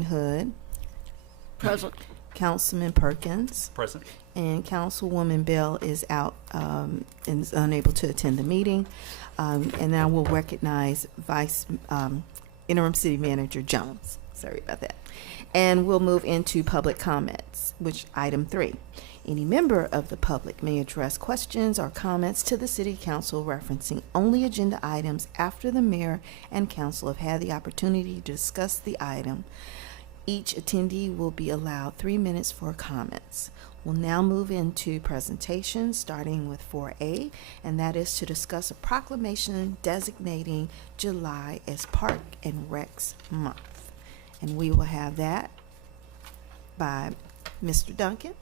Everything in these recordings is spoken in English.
Hood, Present. Councilman Perkins, Present. and Councilwoman Bell is out and is unable to attend the meeting. And now we'll recognize Interim City Manager Jones. Sorry about that. And we'll move into public comments, which item 3. Any member of the public may address questions or comments to the City Council referencing only agenda items after the mayor and council have had the opportunity to discuss the item. Each attendee will be allowed 3 minutes for comments. We'll now move into presentations, starting with 4A, and that is to discuss a proclamation designating July as Park and Recs Month. And we will have that by Mr. Duncan.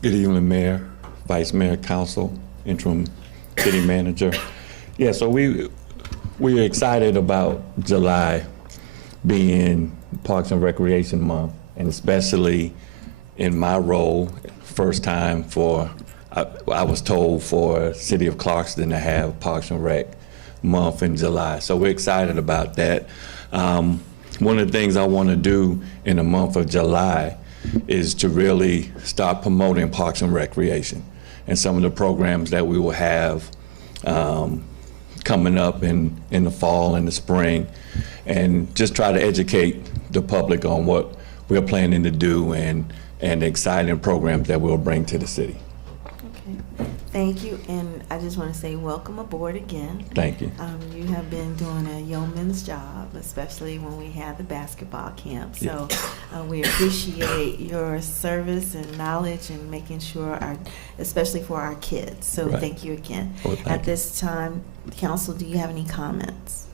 Good evening, Mayor, Vice Mayor, Council, Interim City Manager. Yeah, so we're excited about July being Parks and Recreation Month, and especially in my role, first time I was told for City of Clarkston to have Parks and Rec Month in July. So we're excited about that. One of the things I want to do in the month of July is to really start promoting Parks and Recreation and some of the programs that we will have coming up in the fall and the spring, and just try to educate the public on what we're planning to do and the exciting programs that we'll bring to the city. Okay, thank you, and I just want to say welcome aboard again. Thank you. You have been doing a yeoman's job, especially when we had the basketball camp. So we appreciate your service and knowledge and making sure especially for our kids. So Right. Thank you again. Well, thank At you. this time, Council, do you have any comments?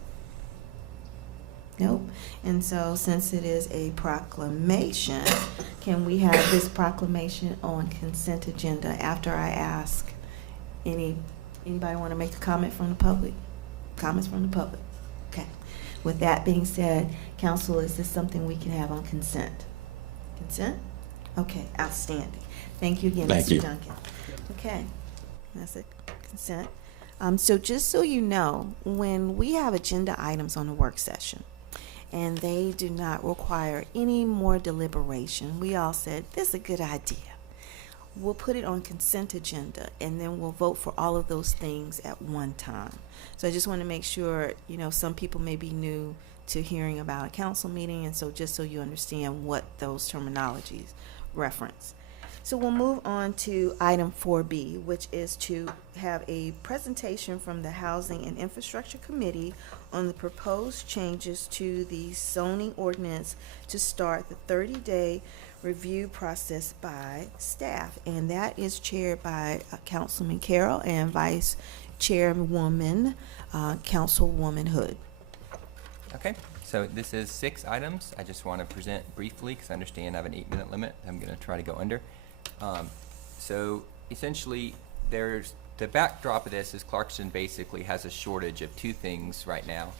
Nope. And so since it is a proclamation, can we have this proclamation on consent agenda after I ask anybody want to make a comment from the public? Comments from the public? Okay. With that being said, Council, is this something we can have on consent? Consent? Okay, outstanding. Thank you again, Thank Mr. you. Duncan. Okay, that's it, consent. So just so you know, when we have agenda items on a work session, and they do not require any more deliberation, we all said, this is a good idea. We'll put it on consent agenda, and then we'll vote for all of those things at one time. So I just want to make sure, some people may be new to hearing about a council meeting, and so just so you understand what those terminologies reference. So we'll move on to item 4B, which is to have a presentation from the Housing and Infrastructure Committee on the proposed changes to the zoning ordinance to start the 30-day review process by staff. And that is chaired by Councilman Carroll and Vice Chairwoman, Councilwoman Hood. Okay, so this is 6 items. I just want to present briefly because I understand I have an 8-minute limit. I'm going to try to go under. So essentially, the backdrop of this is Clarkston basically has a shortage of 2 things right now.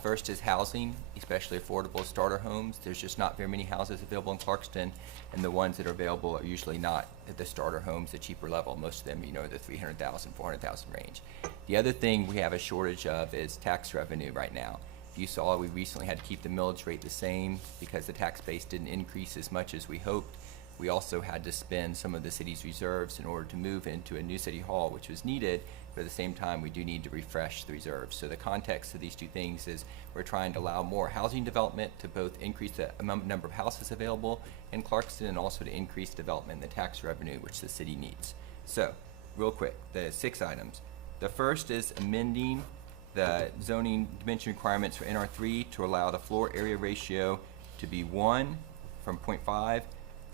First is housing, especially affordable starter homes. There's just not very many houses available in Clarkston, and the ones that are available are usually not at the starter homes, the cheaper level. Most of them, the 300,000, 400,000 range. The other thing we have a shortage of is tax revenue right now. If you saw, we recently had to keep the millage rate the same because the tax base didn't increase as much as we hoped. We also had to spend some of the city's reserves in order to move into a new city hall, which was needed, but at the same time, we do need to refresh the reserves. So the context of these 2 things is we're trying to allow more housing development to both increase the number of houses available in Clarkston and also to increase development in the tax revenue, which the city needs. So, real quick, the 6 items. The first is amending the zoning dimension requirements for NR3 to allow the floor area ratio to be 1 from 0.5,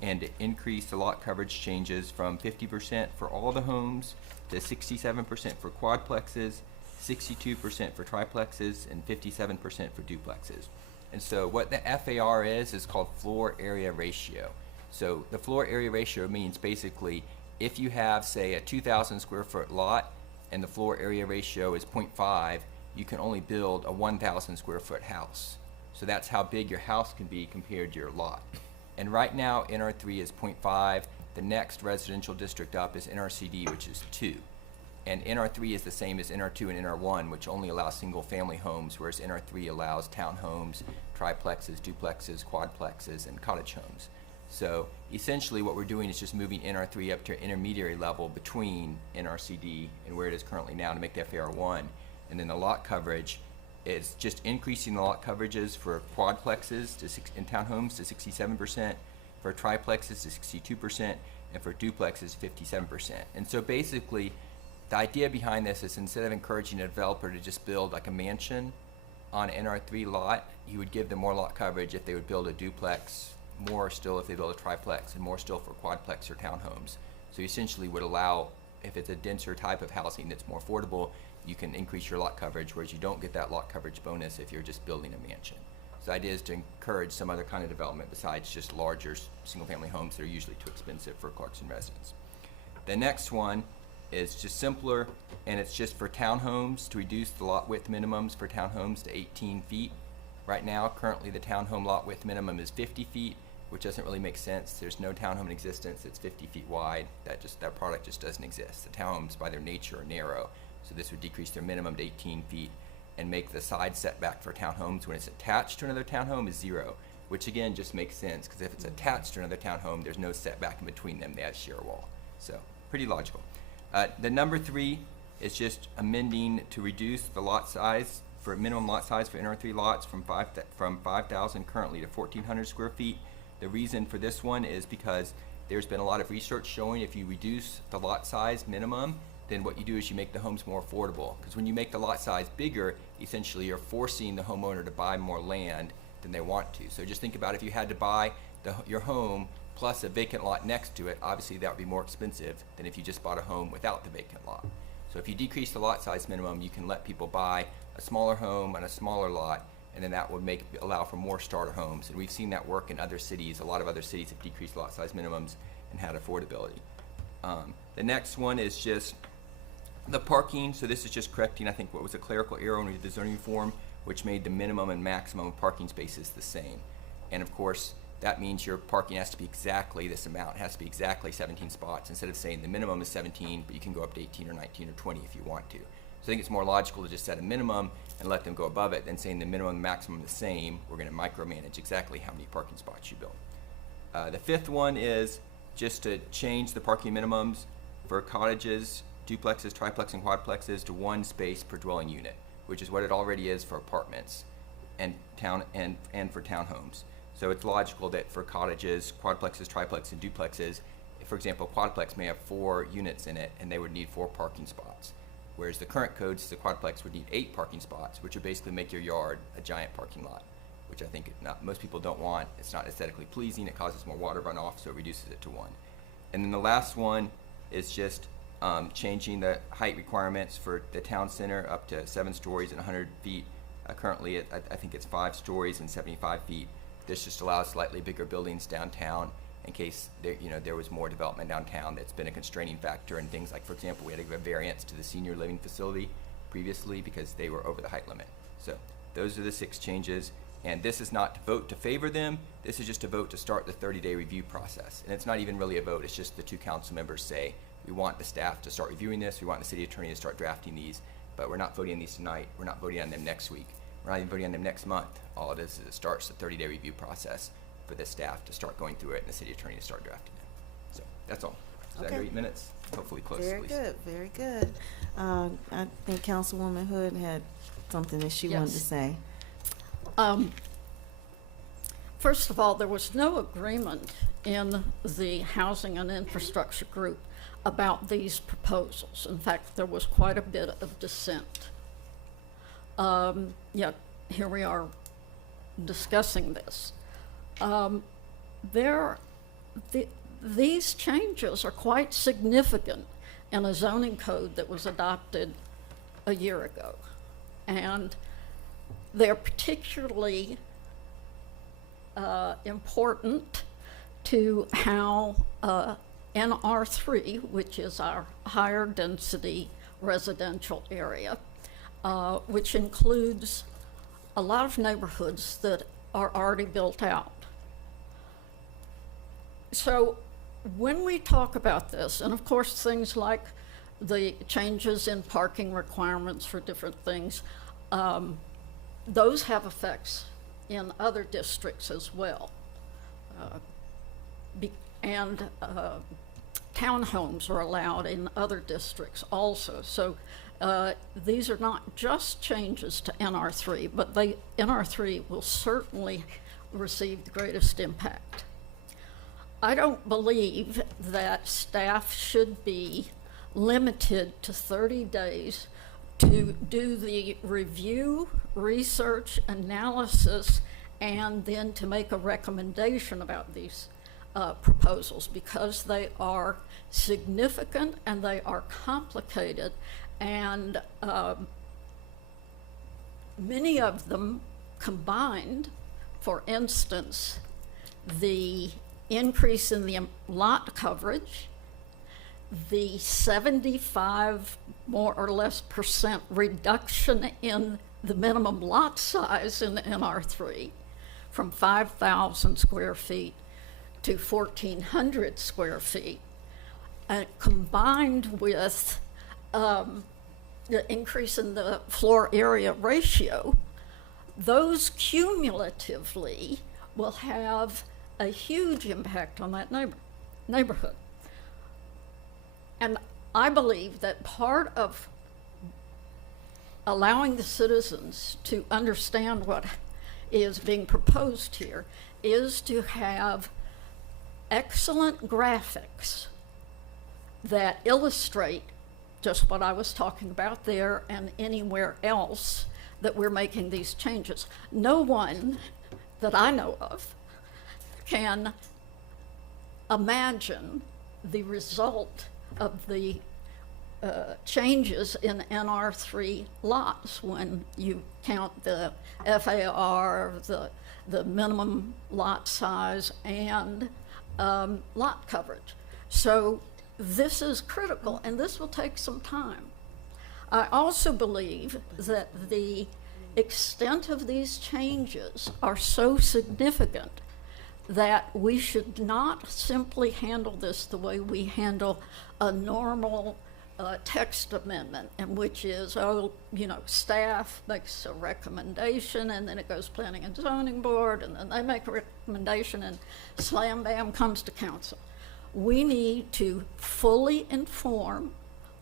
and to increase the lot coverage changes from 50% for all the homes to 67% for quadplexes, 62% for triplexes, and 57% for duplexes. And so what the FAR is called floor area ratio. So the floor area ratio means basically if you have, say, a 2,000 square foot lot and the floor area ratio is 0.5, you can only build a 1,000 square foot house. So that's how big your house can be compared to your lot. And right now, NR3 is 0.5. The next residential district up is NRCD, which is 2. And NR3 is the same as NR2 and NR1, which only allows single-family homes, whereas NR3 allows townhomes, triplexes, duplexes, quadplexes, and cottage homes. So essentially what we're doing is just moving NR3 up to an intermediary level between NRCD and where it is currently now to make the FAR1. And then the lot coverage is just increasing the lot coverages for quadplexes in townhomes to 67%, for triplexes to 62%, and for duplexes 57%. And so basically, the idea behind this is instead of encouraging a developer to just build like a mansion on an NR3 lot, you would give them more lot coverage if they would build a duplex, more still if they build a triplex, and more still for quadplex or townhomes. So you essentially would allow, if it's a denser type of housing that's more affordable, you can increase your lot coverage, whereas you don't get that lot coverage bonus if you're just building a mansion. So the idea is to encourage some other kind of development besides just larger single-family homes that are usually too expensive for Clarkston residents. The next one is just simpler, and it's just for townhomes to reduce the lot width minimums for townhomes to 18 feet. Right now, currently the townhome lot width minimum is 50 feet, which doesn't really make sense. There's no townhome in existence that's 50 feet wide. That product just doesn't exist. The townhomes by their nature are narrow, so this would decrease their minimum to 18 feet and make the side setback for townhomes when it's attached to another townhome is 0, which again just makes sense because if it's attached to another townhome, there's no setback in between them. They have sheer wall. So pretty logical. The number 3 is just amending to reduce the lot size for minimum lot size for NR3 lots from 5,000 currently to 1,400 square feet. The reason for this one is because there's been a lot of research showing if you reduce the lot size minimum, then what you do is you make the homes more affordable. Because when you make the lot size bigger, essentially you're forcing the homeowner to buy more land than they want to. So just think about if you had to buy your home plus a vacant lot next to it, obviously that would be more expensive than if you just bought a home without the vacant lot. So if you decrease the lot size minimum, you can let people buy a smaller home on a smaller lot, and then that would allow for more starter homes. And we've seen that work in other cities. A lot of other cities have decreased lot size minimums and had affordability. The next one is just the parking. So this is just correcting, I think, what was a clerical error when we did the zoning reform, which made the minimum and maximum parking spaces the same. And of course, that means your parking has to be exactly this amount. It has to be exactly 17 spots instead of saying the minimum is 17, but you can go up to 18 or 19 or 20 if you want to. So I think it's more logical to just set a minimum and let them go above it than saying the minimum and maximum are the same. We're going to micromanage exactly how many parking spots you build. The 5th one is just to change the parking minimums for cottages, duplexes, triplexes, and quadplexes to 1 space per dwelling unit, which is what it already is for apartments and for townhomes. So it's logical that for cottages, quadplexes, triplexes, and duplexes, for example, a quadplex may have 4 units in it and they would need 4 parking spots. Whereas the current code says the quadplex would need 8 parking spots, which would basically make your yard a giant parking lot, which I think most people don't want. It's not aesthetically pleasing. It causes more water runoff, so it reduces it to 1. And then the last one is just changing the height requirements for the town center up to 7 stories and 100 feet. Currently, I think it's 5 stories and 75 feet. This just allows slightly bigger buildings downtown in case there was more development downtown that's been a constraining factor in things like, for example, we had to give a variance to the senior living facility previously because they were over the height limit. So those are the 6 changes, and this is not to vote to favor them. This is just a vote to start the 30-day review process. And it's not even really a vote. It's just the 2 council members say, we want the staff to start reviewing this. We want the city attorney to start drafting these, but we're not voting on these tonight. We're not voting on them next week. We're not even voting on them next month. All it is it starts the 30-day review process for the staff to start going through it and the city attorney to start drafting it. So that's all. Is that under 8 minutes? Hopefully close, Very at least. good, very good. I think Councilwoman Hood had something that she wanted to Yes. say. First of all, there was no agreement in the Housing and Infrastructure Group about these proposals. In fact, there was quite a bit of dissent. Yet here we are discussing this. These changes are quite significant in a zoning code that was adopted a year ago. And they're particularly important to how NR3, which is our higher density residential area, which includes a lot of neighborhoods that are already built out. So when we talk about this, and of course things like the changes in parking requirements for different things, those have effects in other districts as well. And townhomes are allowed in other districts also. So these are not just changes to NR3, but NR3 will certainly receive the greatest impact. I don't believe that staff should be limited to 30 days to do the review, research, analysis, and then to make a recommendation about these proposals, because they are significant and they are complicated, and many of them combined. For instance, the increase in the lot coverage, the 75 more or less % reduction in the minimum lot size in NR3 from 5,000 square feet to 1,400 square feet, combined with the increase in the floor area ratio, those cumulatively will have a huge impact on that neighborhood. And I believe that part of allowing the citizens to understand what is being proposed here is to have excellent graphics that illustrate just what I was talking about there and anywhere else that we're making these changes. No one that I know of can imagine the result of the changes in NR3 lots when you count the FAR, the minimum lot size, and lot coverage. So this is critical, and this will take some time. I also believe that the extent of these changes are so significant that we should not simply handle this the way we handle a normal text amendment, and which is, staff makes a recommendation, and then it goes planning and zoning board, and then they make a recommendation, and slam bam comes to council. We need to fully inform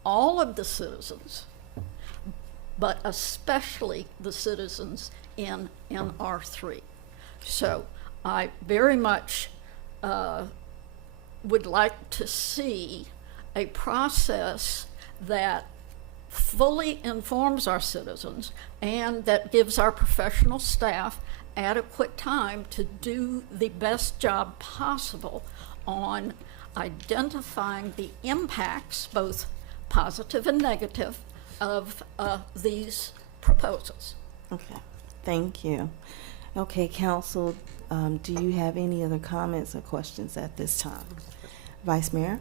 all of the citizens, but especially the citizens in NR3. So I very much would like to see a process that fully informs our citizens and that gives our professional staff adequate time to do the best job possible on identifying the impacts, both positive and negative, of these proposals. Okay, thank you. Okay, council, do you have any other comments or questions at this time? Vice Mayor?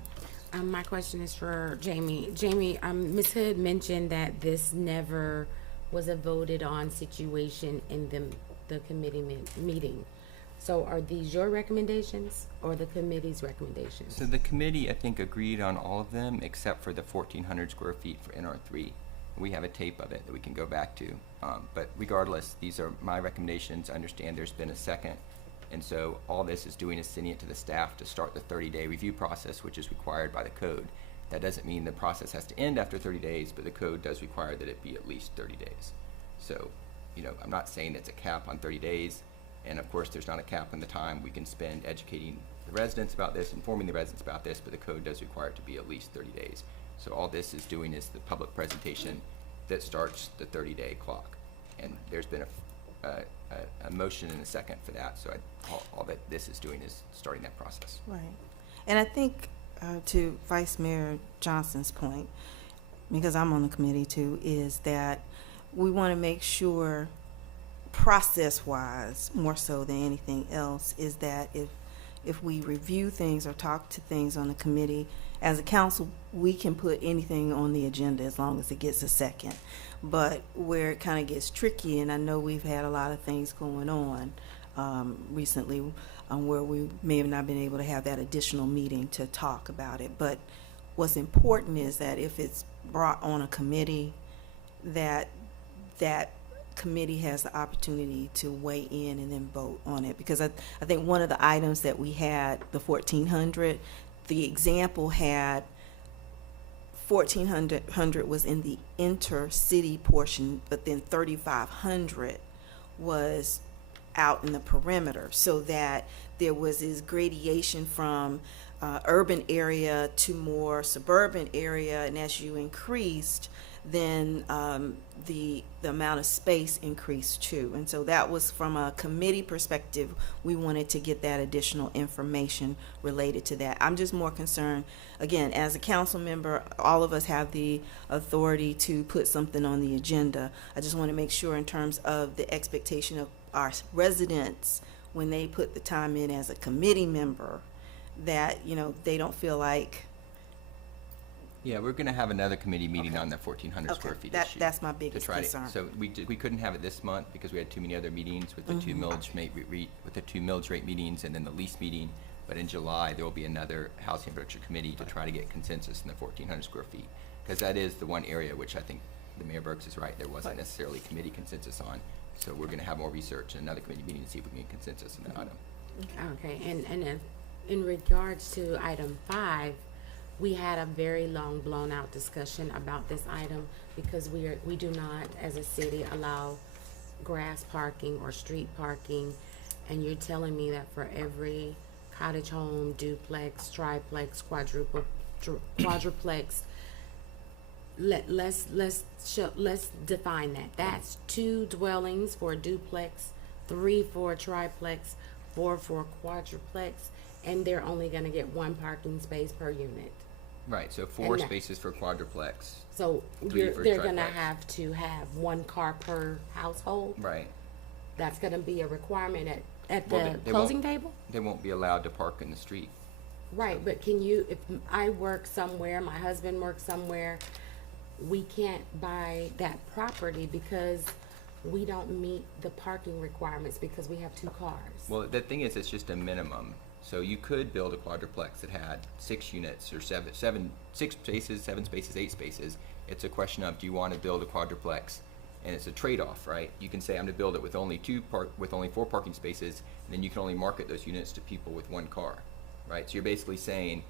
My question is for Jamie. Jamie, Ms. Hood mentioned that this never was a voted on situation in the committee meeting. So are these your recommendations or the committee's recommendations? So the committee, I think, agreed on all of them except for the 1,400 square feet for NR3. We have a tape of it that we can go back to. But regardless, these are my recommendations. I understand there's been a second. And so all this is doing is sending it to the staff to start the 30-day review process, which is required by the code. That doesn't mean the process has to end after 30 days, but the code does require that it be at least 30 days. So, I'm not saying it's a cap on 30 days. And of course, there's not a cap on the time we can spend educating the residents about this, informing the residents about this, but the code does require it to be at least 30 days. So all this is doing is the public presentation that starts the 30-day clock. And there's been a motion and a second for that. So all that this is doing is starting that process. Right. And I think to Vice Mayor Johnson's point, because I'm on the committee too, is that we want to make sure process-wise, more so than anything else, is that if we review things or talk to things on the committee, as a council, we can put anything on the agenda as long as it gets a second. But where it kind of gets tricky, and I know we've had a lot of things going on recently where we may have not been able to have that additional meeting to talk about it. But what's important is that if it's brought on a committee, that committee has the opportunity to weigh in and then vote on it. Because I think one of the items that we had, the 1,400, the example had 1,400 was in the intercity portion, but then 3,500 was out in the perimeter, so that there was this gradation from urban area to more suburban area, and as you increased, then the amount of space increased too. And so that was from a committee perspective, we wanted to get that additional information related to that. I'm just more concerned, again, as a council member, all of us have the authority to put something on the agenda. I just want to make sure in terms of the expectation of our residents, when they put the time in as a committee member, that, you know, they don't feel like. Yeah, we're gonna have another committee meeting Okay. on the 1,400 Okay, square feet that- issue. that's my to biggest try to- concern. So we couldn't have it this month because we had too many other meetings with the two millage rate meetings and then the lease meeting. But in July, there will be another housing infrastructure committee to try to get consensus in the 1,400 square feet. Because that is the one area which I think the Mayor Burks is right, there wasn't necessarily committee consensus on. So we're gonna have more research and another committee meeting to see if we can get consensus on that item. Okay, and in regards to item 5, we had a very long blown out discussion about this item because we do not, as a city, allow grass parking or street parking. And you're telling me that for every cottage home, duplex, triplex, quadruplex, let's define that. That's 2 dwellings for a duplex, 3 for a triplex, 4 for a quadruplex, and they're only gonna get 1 parking space per unit. Right, so 4 And that- spaces for quadruplex. So 3 for they're gonna triplex. have to have 1 car per household. Right. That's gonna be a requirement at Well, the they closing won't- table? They won't be allowed to park in the street. Right, but can you, if I work somewhere, my husband works somewhere, we can't buy that property because we don't meet the parking requirements because we have 2 cars. Well, the thing is, it's just a minimum. So you could build a quadruplex that had 6 units or 6 spaces, 7 spaces, 8 spaces. It's a question of, do you want to build a quadruplex? And it's a trade-off, right? You can say, I'm going to build it with only 4 parking spaces, and then you can only market those units to people with 1 car, right? So you're basically saying,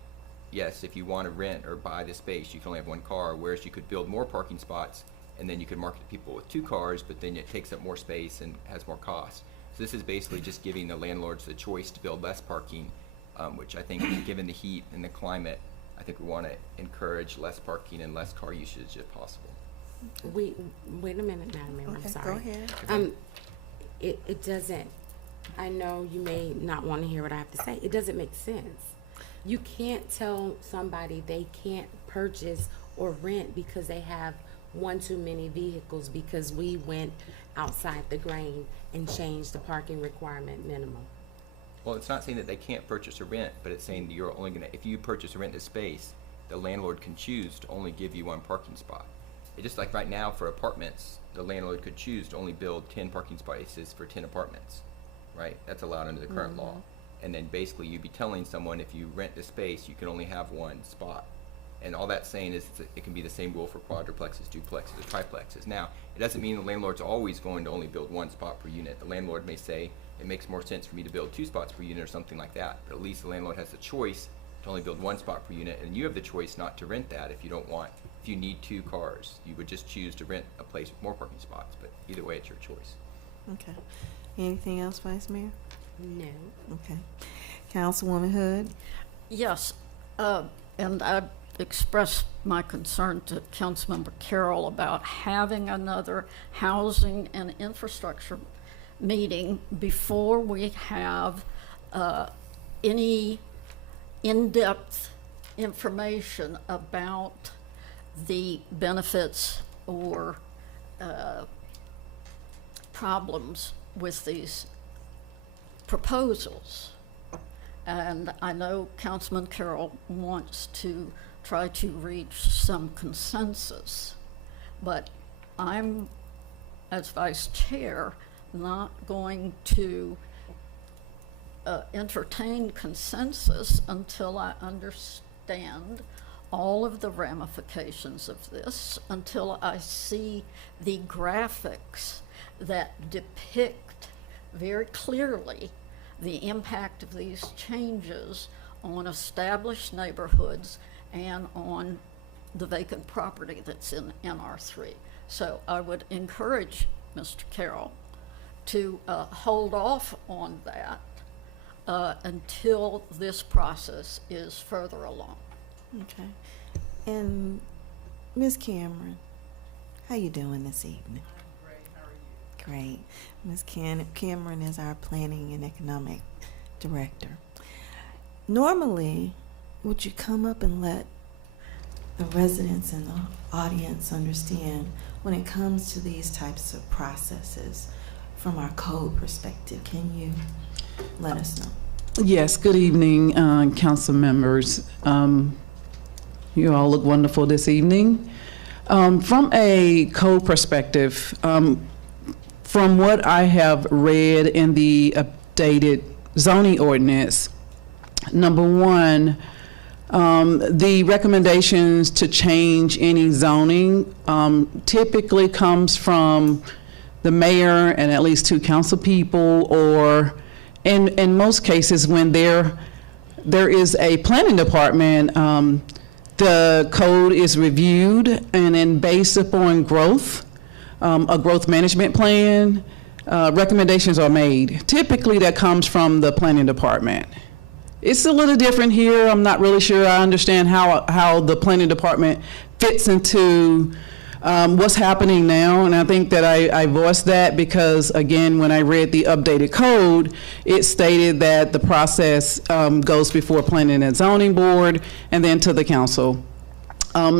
yes, if you want to rent or buy the space, you can only have 1 car, whereas you could build more parking spots, and then you could market to people with 2 cars, but then it takes up more space and has more cost. So this is basically just giving the landlords the choice to build less parking, which I think, given the heat and the climate, I think we want to encourage less parking and less car usage if possible. Wait a minute, Madam Mayor, I'm Okay, sorry. go ahead. It doesn't, I know you may not want to hear what I have to say. It doesn't make sense. You can't tell somebody they can't purchase or rent because they have 1 too many vehicles because we went outside the grain and changed the parking requirement minimum. Well, it's not saying that they can't purchase or rent, but it's saying that you're only gonna, if you purchase or rent this space, the landlord can choose to only give you 1 parking spot. It's just like right now for apartments, the landlord could choose to only build 10 parking spaces for 10 apartments, right? That's allowed under the current law. And then basically you'd be telling someone if you rent the space, you can only have 1 spot. And all that's saying is it can be the same rule for quadruplexes, duplexes, or triplexes. Now, it doesn't mean the landlord's always going to only build 1 spot per unit. The landlord may say, it makes more sense for me to build 2 spots per unit or something like that. But at least the landlord has the choice to only build 1 spot per unit, and you have the choice not to rent that if you don't want. If you need 2 cars, you would just choose to rent a place with more parking spots. But either way, it's your choice. Okay. Anything else, Vice Mayor? No. Okay. Councilwoman Hood? Yes, and I expressed my concern to Councilmember Carroll about having another housing and infrastructure meeting before we have any in-depth information about the benefits or problems with these proposals. And I know Councilman Carroll wants to try to reach some consensus, but I'm, as vice chair, not going to entertain consensus until I understand all of the ramifications of this until I see the graphics that depict very clearly the impact of these changes on established neighborhoods and on the vacant property that's in NR3. So I would encourage Mr. Carroll to hold off on that until this process is further along. Okay. And Ms. Cameron, how you doing this evening? Great. Ms. Cameron is our Planning and Economic Director. Normally, would you come up and let the residents and the audience understand when it comes to these types of processes from our code perspective? Can you let us know? Yes, good evening, council members. You all look wonderful this evening. From a code perspective, from what I have read in the updated zoning ordinance, number one, the recommendations to change any zoning typically comes from the mayor and at least 2 council people, or in most cases when there is a planning department, the code is reviewed, and then based upon growth, a growth management plan, recommendations are made. Typically that comes from the planning department. It's a little different here. I'm not really sure I understand how the planning department fits into what's happening now, and I think that I voiced that because, again, when I read the updated code, it stated that the process goes before Planning and Zoning Board and then to the council.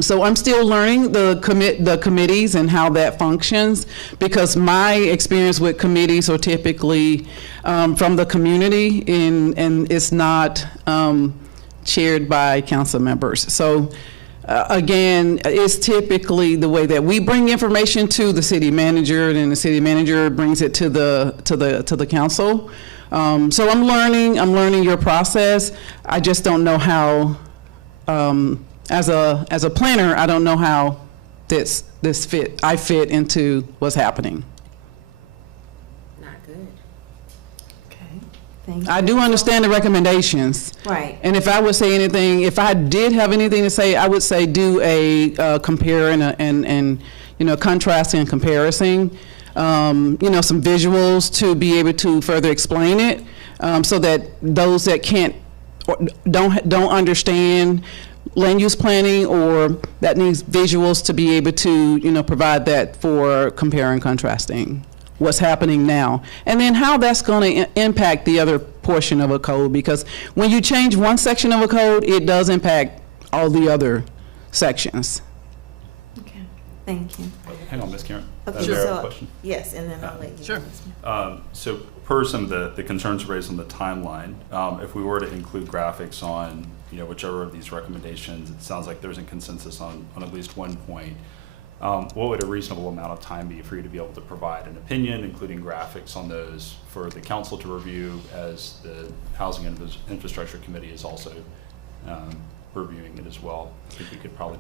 So I'm still learning the committees and how that functions, because my experience with committees are typically from the community, and it's not chaired by council members. So again, it's typically the way that we bring information to the city manager, and then the city manager brings it to the council. So I'm learning your process. I just don't know how, as a planner, I don't know how I fit into what's happening. Not good. Okay. Thank you. I do understand the recommendations. Right. And if I would say anything, if I did have anything to say, I would say do a compare and contrasting and comparison, some visuals to be able to further explain it, so that those that can't or don't understand land use planning or that needs visuals to be able to provide that for compare and contrasting what's happening now, and then how that's going to impact the other portion of a code, because when you change one section of a code, it does impact all the other sections. Okay. Thank you. Hang on, Ms. Karen. Okay, Is there a so question? yes, and then I'll let you. Sure. know. So per some of the concerns raised on the timeline, if we were to include graphics on, whichever of these recommendations, it sounds like there's a consensus on at least one point. What would a reasonable amount of time be for you to be able to provide an opinion, including graphics on those, for the council to review, as the Housing and Infrastructure Committee is also reviewing it as well? I think we could probably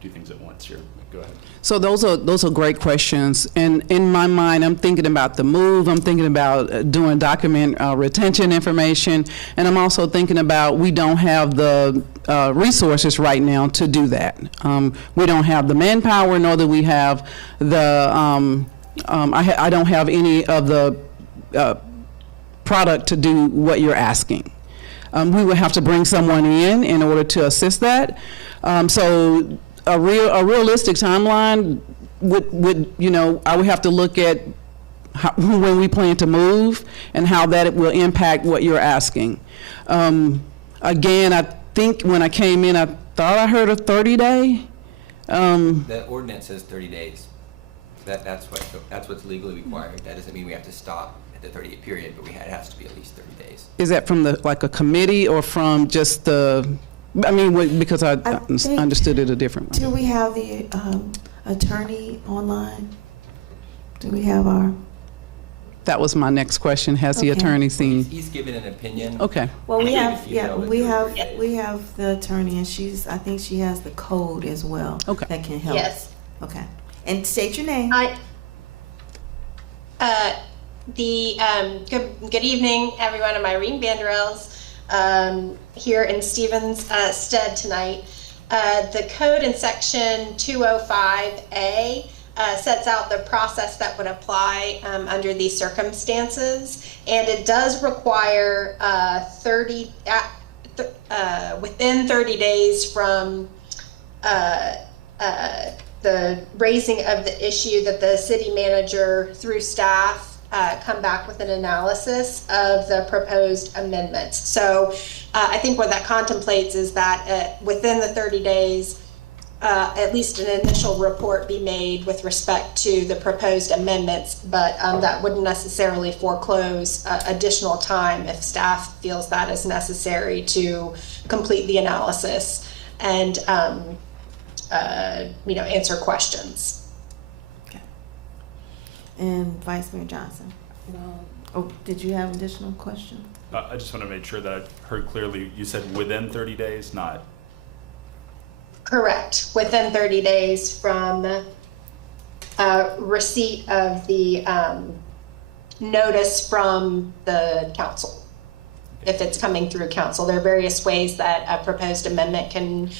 do things at once here. Go ahead. So those are great questions, and in my mind, I'm thinking about the move. I'm thinking about doing document retention information, and I'm also thinking about we don't have the resources right now to do that. We don't have the manpower, nor do we have the. I don't have any of the product to do what you're asking. We would have to bring someone in order to assist that. So. A realistic timeline would I would have to look at when we plan to move and how that will impact what you're asking. Again, I think when I came in, I thought I heard a 30-day. The ordinance says 30 days. That's what's legally required. That doesn't mean we have to stop at the 30-day period, but it has to be at least 30 days. Is that from a committee or from just the? I mean, because I understood it a different way. Do we have the attorney online? Do we have our That was my next question. Has the Okay. attorney seen? He's given an opinion. Okay. Well, we have, If you yeah, know it, we you're- have the attorney, and I think she has the code as well. Okay. That can help. Yes. Okay. And state your name. Good evening, everyone. I'm Irene Vanderels, here in Stevens' stead tonight. The code in section 205A sets out the process that would apply under these circumstances, and it does require within 30 days from the raising of the issue that the city manager through staff come back with an analysis of the proposed amendments. So I think what that contemplates is that within the 30 days, at least an initial report be made with respect to the proposed amendments, but that wouldn't necessarily foreclose additional time if staff feels that is necessary to complete the analysis and answer questions. Okay. And Vice Mayor Johnson. Well, Oh, did you have additional questions? I just want to make sure that I heard clearly. You said within 30 days, not. Correct, within 30 days from receipt of the notice from the council, if it's coming through council. There are various ways that a proposed amendment can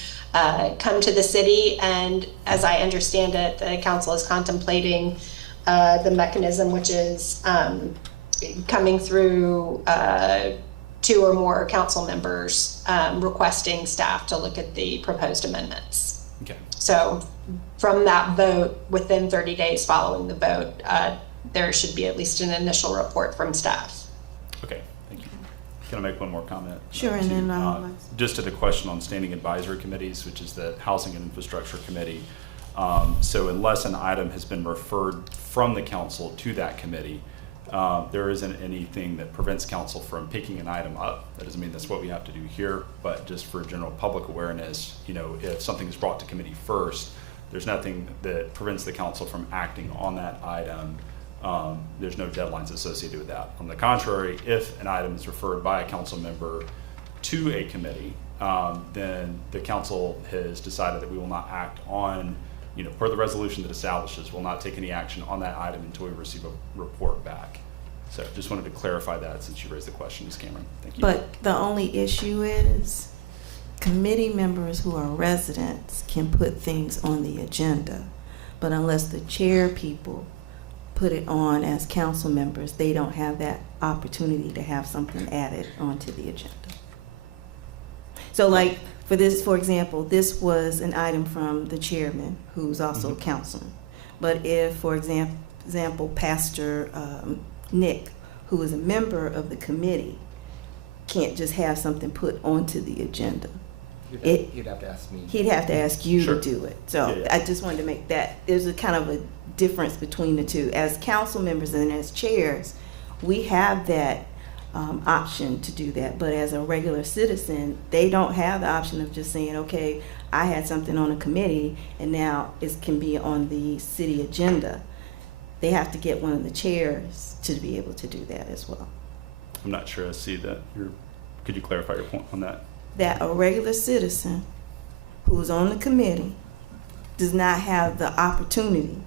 come to the city, and as I understand it, the council is contemplating the mechanism, which is coming through 2 or more council members requesting staff to look at the proposed amendments. Okay. So from that vote, within 30 days following the vote, there should be at least an initial report from staff. Okay. Thank you. Can I make one more comment? Sure, and then just to the question on standing advisory committees, which is the Housing and Infrastructure Committee. So unless an item has been referred from the council to that committee, there isn't anything that prevents council from picking an item up. That doesn't mean that's what we have to do here, but just for general public awareness, if something is brought to committee first, there's nothing that prevents the council from acting on that item. There's no deadlines associated with that. On the contrary, if an item is referred by a council member to a committee, then the council has decided that we will not act on, per the resolution that establishes, we'll not take any action on that item until we receive a report back. So just wanted to clarify that since you raised the question, Ms. Cameron. Thank you. But the only issue is committee members who are residents can put things on the agenda, but unless the chair people put it on as council members, they don't have that opportunity to have something added onto the agenda. So like for example, this was an item from the chairman, who's also a councilman. But if, for example, Pastor Nick, who is a member of the committee, can't just have something put onto the agenda. You'd have to ask me. He'd have to ask you Sure. to do it. So Yeah. I just wanted to make that, there's a kind of a difference between the two. As council members and as chairs, we have that option to do that. But as a regular citizen, they don't have the option of just saying, okay, I had something on a committee and now it can be on the city agenda. They have to get one of the chairs to be able to do that as well. I'm not sure I see that. Could you clarify your point on that? That a regular citizen who's on the committee does not have the opportunity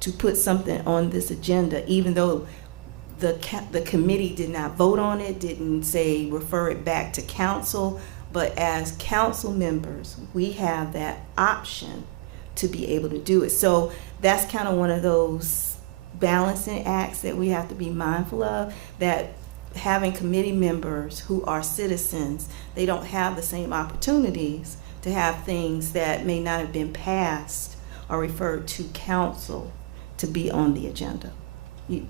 to put something on this agenda, even though the committee did not vote on it, didn't say refer it back to council, but as council members, we have that option to be able to do it. So that's kind of one of those balancing acts that we have to be mindful of, that having committee members who are citizens, they don't have the same opportunities to have things that may not have been passed or referred to council to be on the agenda.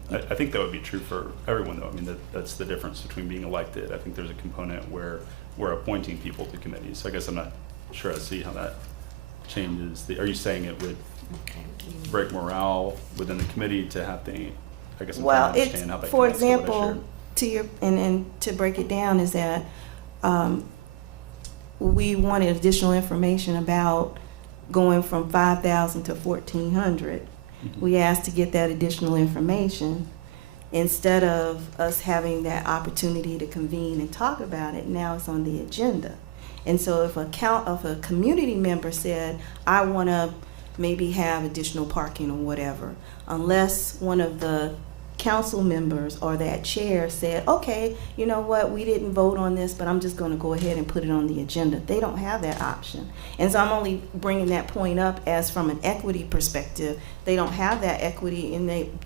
I think that would be true for everyone, though. I mean, that's the difference between being elected. I think there's a component where we're appointing people to committees. So I guess I'm not sure I see how that changes. Are you saying it would break morale within the committee to have the, I guess I'm Well, trying to it's, understand how that for connects to what I example, shared. to your, and to break it down is that we wanted additional information about going from 5,000 to 1,400. Mhm. We asked to get that additional information, instead of us having that opportunity to convene and talk about it, now it's on the agenda. And so if a community member said, I want to maybe have additional parking or whatever, unless one of the council members or that chair said, okay, you know what, we didn't vote on this, but I'm just going to go ahead and put it on the agenda. They don't have that option. And so I'm only bringing that point up as from an equity perspective. They don't have that equity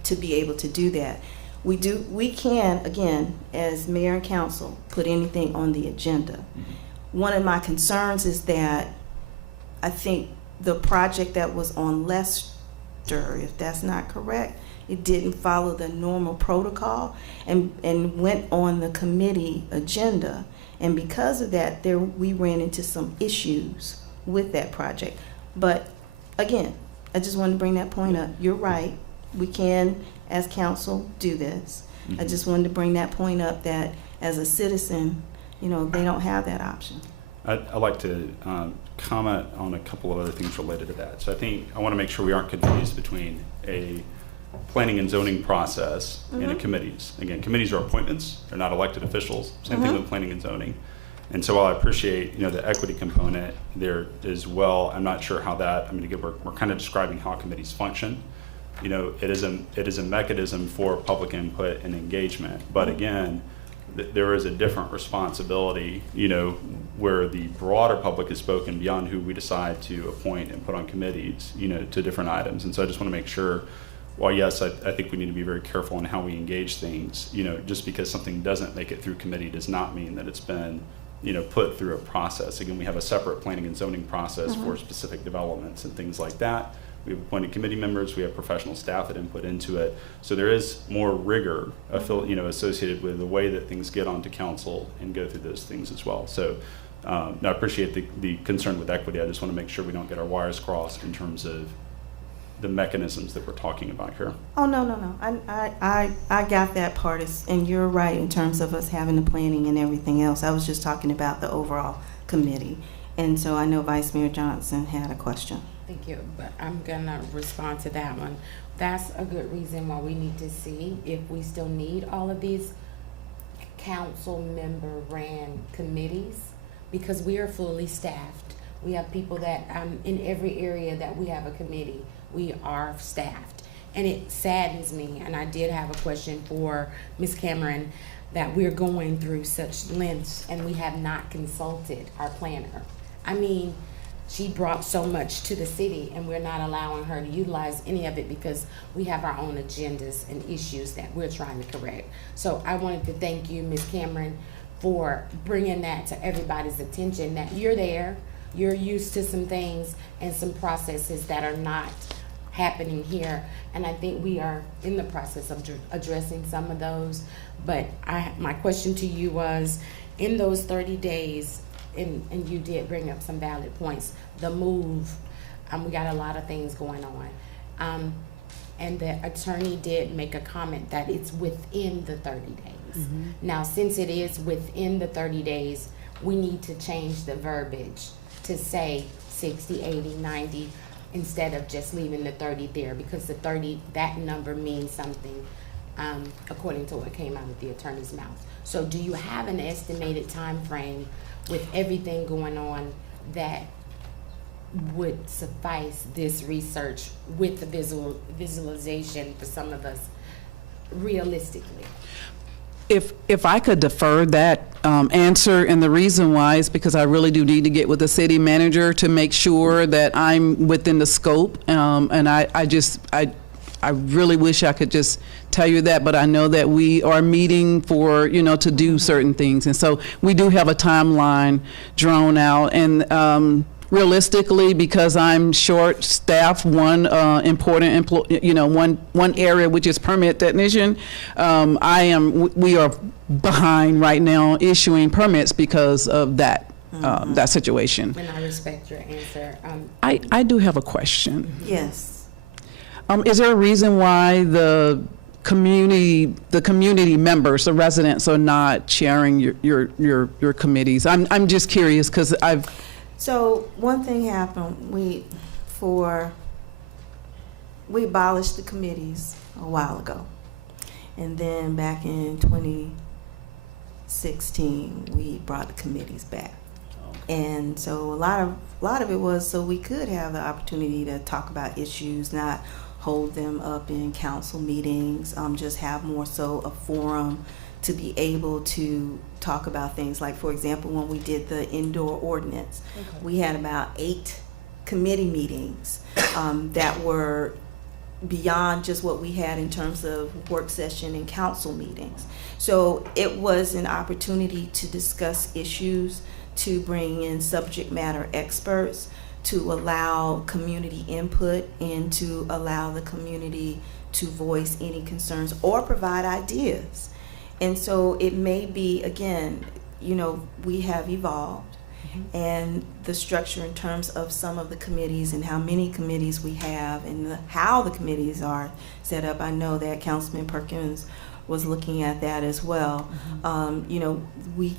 to be able to do that. We can, again, as mayor and council, put anything on the agenda. One of my concerns is that I think the project that was on Lester, if that's not correct, it didn't follow the normal protocol and went on the committee agenda. And because of that, we ran into some issues with that project. But again, I just wanted to bring that point up. You're right. We can, as council, do this. I just wanted to bring that point up that as a citizen, they don't have that option. I'd like to comment on a couple of other things related to that. So I want to make sure we aren't confused between a planning and zoning process and a committees. Again, committees are appointments. They're not elected officials. Same thing with planning and zoning. And so while I appreciate, the equity component there as well, I'm not sure how that, again, we're kind of describing how committees function. It is a mechanism for public input and engagement. But again, there is a different responsibility, where the broader public is spoken beyond who we decide to appoint and put on committees, to different items. And so I just want to make sure, while yes, I think we need to be very careful in how we engage things, just because something doesn't make it through committee does not mean that it's been, put through a process. Again, we have a separate planning and zoning process for specific developments and things like that. We have appointed committee members, we have professional staff that input into it. So there is more rigor, associated with the way that things get onto council and go through those things as well. So I appreciate the concern with equity. I just want to make sure we don't get our wires crossed in terms of the mechanisms that we're talking about here. Oh, no. I got that part, and you're right in terms of us having the planning and everything else. I was just talking about the overall committee. And so I know Vice Mayor Johnson had a question. Thank you, but I'm gonna respond to that one. That's a good reason why we need to see if we still need all of these council member ran committees, because we are fully staffed. We have people that, in every area that we have a committee, we are staffed. And it saddens me, and I did have a question for Ms. Cameron, that we're going through such lengths and we have not consulted our planner. She brought so much to the city, and we're not allowing her to utilize any of it because we have our own agendas and issues that we're trying to correct. So I wanted to thank you, Ms. Cameron, for bringing that to everybody's attention, that you're there, you're used to some things and some processes that are not happening here. And I think we are in the process of addressing some of those. But my question to you was, in those 30 days, and you did bring up some valid points, the move, we got a lot of things going on. And the attorney did make a comment that it's within the 30 days. Now, since it is within the 30 days, we need to change the verbiage to say 60, 80, 90, instead of just leaving the 30 there, because the 30, that number means something, according to what came out of the attorney's mouth. So do you have an estimated time frame with everything going on that would suffice this research with the visualization for some of us realistically? If I could defer that answer, and the reason why is because I really do need to get with the city manager to make sure that I'm within the scope, and I really wish I could just tell you that, but I know that we are meeting for, to do certain things. And so we do have a timeline drawn out, and realistically, because I'm short-staffed, one important one area, which is permit technician, we are behind right now issuing permits because of that that situation. And I respect your answer. I do have a question. Yes. Is there a reason why the community members, the residents, are not chairing your committees? I'm just curious, because So one thing happened. We abolished the committees a while ago, And then back in 2016, we brought the committees back. And so a lot of it was so we could have the opportunity to talk about issues, not hold them up in council meetings, just have more so a forum to be able to talk about things. Like, for example, when we did the indoor ordinance, we had about 8 committee meetings that were beyond just what we had in terms of work session and council meetings. So it was an opportunity to discuss issues, to bring in subject matter experts, to allow community input, and to allow the community to voice any concerns or provide ideas. And so it may be, again, you know, we have evolved, and the structure in terms of some of the committees and how many committees we have and how the committees are set up. I know that Councilman Perkins was looking at that as well. You know, we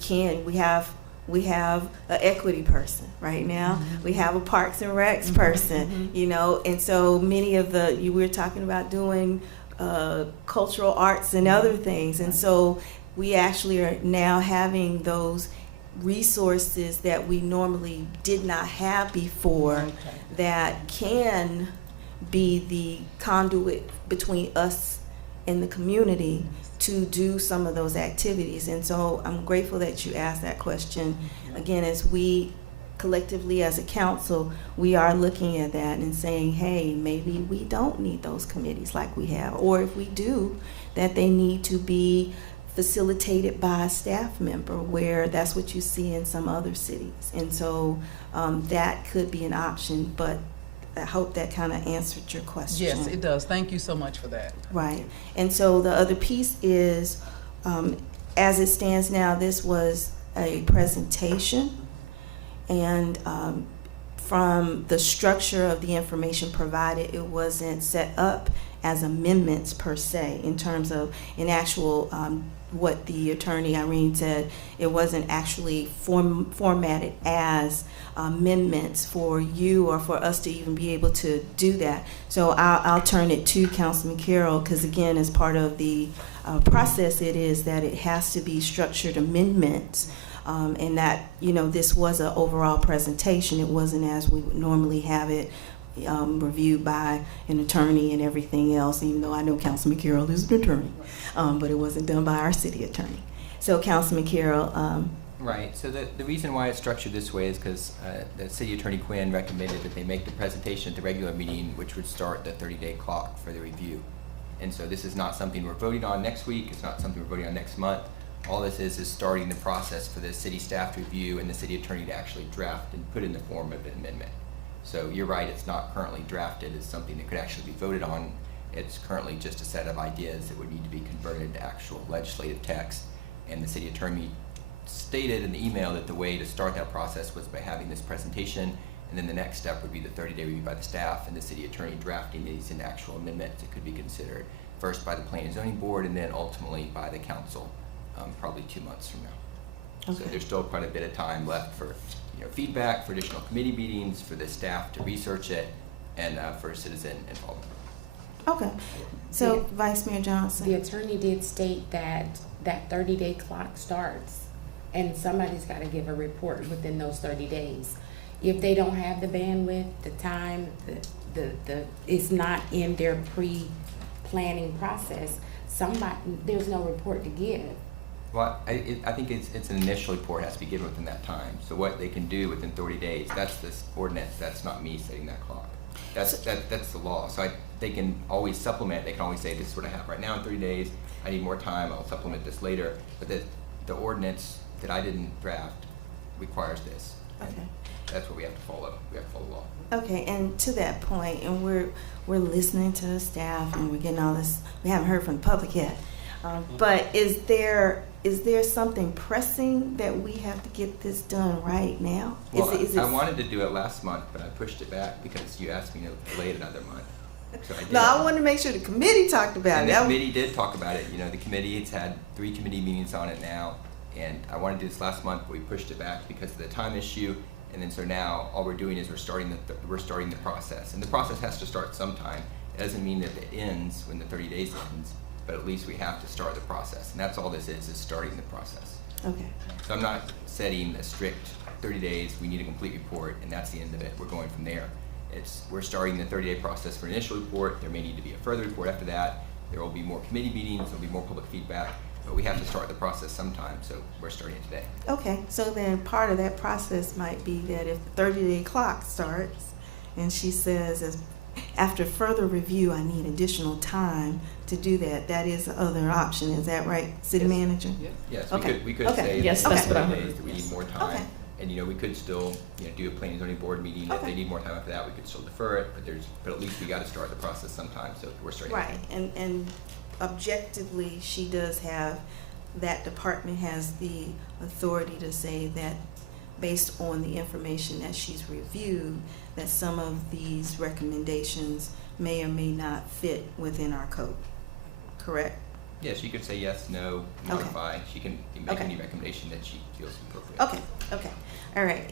have an equity person right now. We have a Parks and Recs person, you know, and so many of we were talking about doing cultural arts and other things. And so we actually are now having those resources that we normally did not have before that can be the conduit between us and the community to do some of those activities. And so I'm grateful that you asked that question. Again, as we collectively as a council, we are looking at that and saying, hey, maybe we don't need those committees like we have, or if we do, that they need to be facilitated by a staff member, where that's what you see in some other cities. And so that could be an option, but I hope that kind of answered your question. Yes, it does. Thank you so much for that. Right. And so the other piece is, as it stands now, this was a presentation, and from the structure of the information provided, it wasn't set up as amendments per se in terms of an actual what the attorney Irene said. It wasn't actually formatted as amendments for you or for us to even be able to do that. So I'll turn it to Councilman Carroll, because again, as part of the process, it is that it has to be structured amendments, and that, you know, this was an overall presentation. It wasn't as we would normally have it, reviewed by an attorney and everything else, even though I know Councilman Carroll is an attorney, but it wasn't done by our city attorney. So Councilman Carroll. Right, so the reason why it's structured this way is because the City Attorney Quinn recommended that they make the presentation at the regular meeting, which would start the 30-day clock for the review. And so this is not something we're voting on next week, it's not something we're voting on next month. All this is starting the process for the city staff to review and the city attorney to actually draft and put in the form of an amendment. So you're right, it's not currently drafted as something that could actually be voted on. It's currently just a set of ideas that would need to be converted to actual legislative text. And the city attorney stated in the email that the way to start that process was by having this presentation, and then the next step would be the 30-day review by the staff and the city attorney drafting these into actual amendments that could be considered first by the Planning and Zoning Board and then ultimately by the council, probably 2 months from now. Okay. So there's still quite a bit of time left for feedback, for additional committee meetings, for the staff to research it, and for citizen involvement. Okay. So Vice Mayor Johnson. The attorney did state that that 30-day clock starts, and somebody's got to give a report within those 30 days. If they don't have the bandwidth, the time, it's not in their pre-planning process, there's no report to give. Well, I think it's an initial report has to be given within that time. So what they can do within 30 days, that's this ordinance, that's not me setting that clock. That's the law. So they can always supplement, they can always say, this is what I have right now in 30 days, I need more time, I'll supplement this later. But the ordinance that I didn't draft requires this. Okay. That's what we have to follow. We have to follow the law. Okay, and to that point, and we're listening to the staff and we're getting all this, we haven't heard from the public yet. But is there something pressing that we have to get this done right now? Well, I wanted to do it last month, but I pushed it back because you asked me to delay it another month. So I did. No, I wanted to make sure the committee talked about and it. The committee did talk about it. The committee has had 3 committee meetings on it now, and I wanted to do this last month, but we pushed it back because of the time issue. And then so now all we're doing is we're starting the process, and the process has to start sometime. It doesn't mean that it ends when the 30 days ends, but at least we have to start the process. And that's all this is starting the process. Okay. So I'm not setting a strict 30 days, we need a complete report, and that's the end of it. We're going from there. We're starting the 30-day process for initial report. There may need to be a further report after that. There will be more committee meetings, there'll be more public feedback, but we have to start the process sometime, so we're starting it today. Okay, so then part of that process might be that if the 30-day clock starts and she says, after further review, I need additional time to do that, that is the other option. Is that right, City Yes. Manager? Yes, Okay. we could Okay. say Yes, that that's in what I 30 heard. days that we need more time. Okay. And, we could still, do a planning and zoning board meeting. If Okay. they need more time after that, we could still defer it, but at least we gotta start the process sometime, so we're starting. Right, and objectively, she does have, that department has the authority to say that based on the information that she's reviewed, that some of these recommendations may or may not fit within our code, correct? Yes, you could say yes, no, Okay. modify. She can make Okay. any recommendation that she feels appropriate. Okay, all right.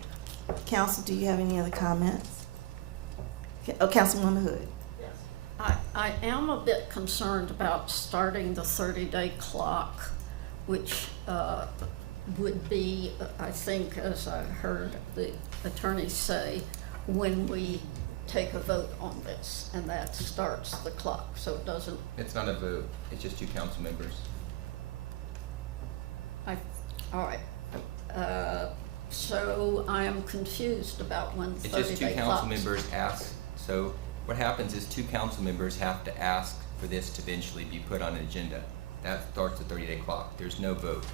Council, do you have any other comments? Oh, Councilwoman Hood. I am a bit concerned about starting the 30-day clock, which would be, I think, as I heard the attorney say, when we take a vote on this, and that starts the clock, so it doesn't, It's not a vote, it's just 2 council members. all right. So I am confused about when It's just 2 30-day council clocks. members ask, so what happens is 2 council members have to ask for this to eventually be put on an agenda. That starts the 30-day clock. There's no vote.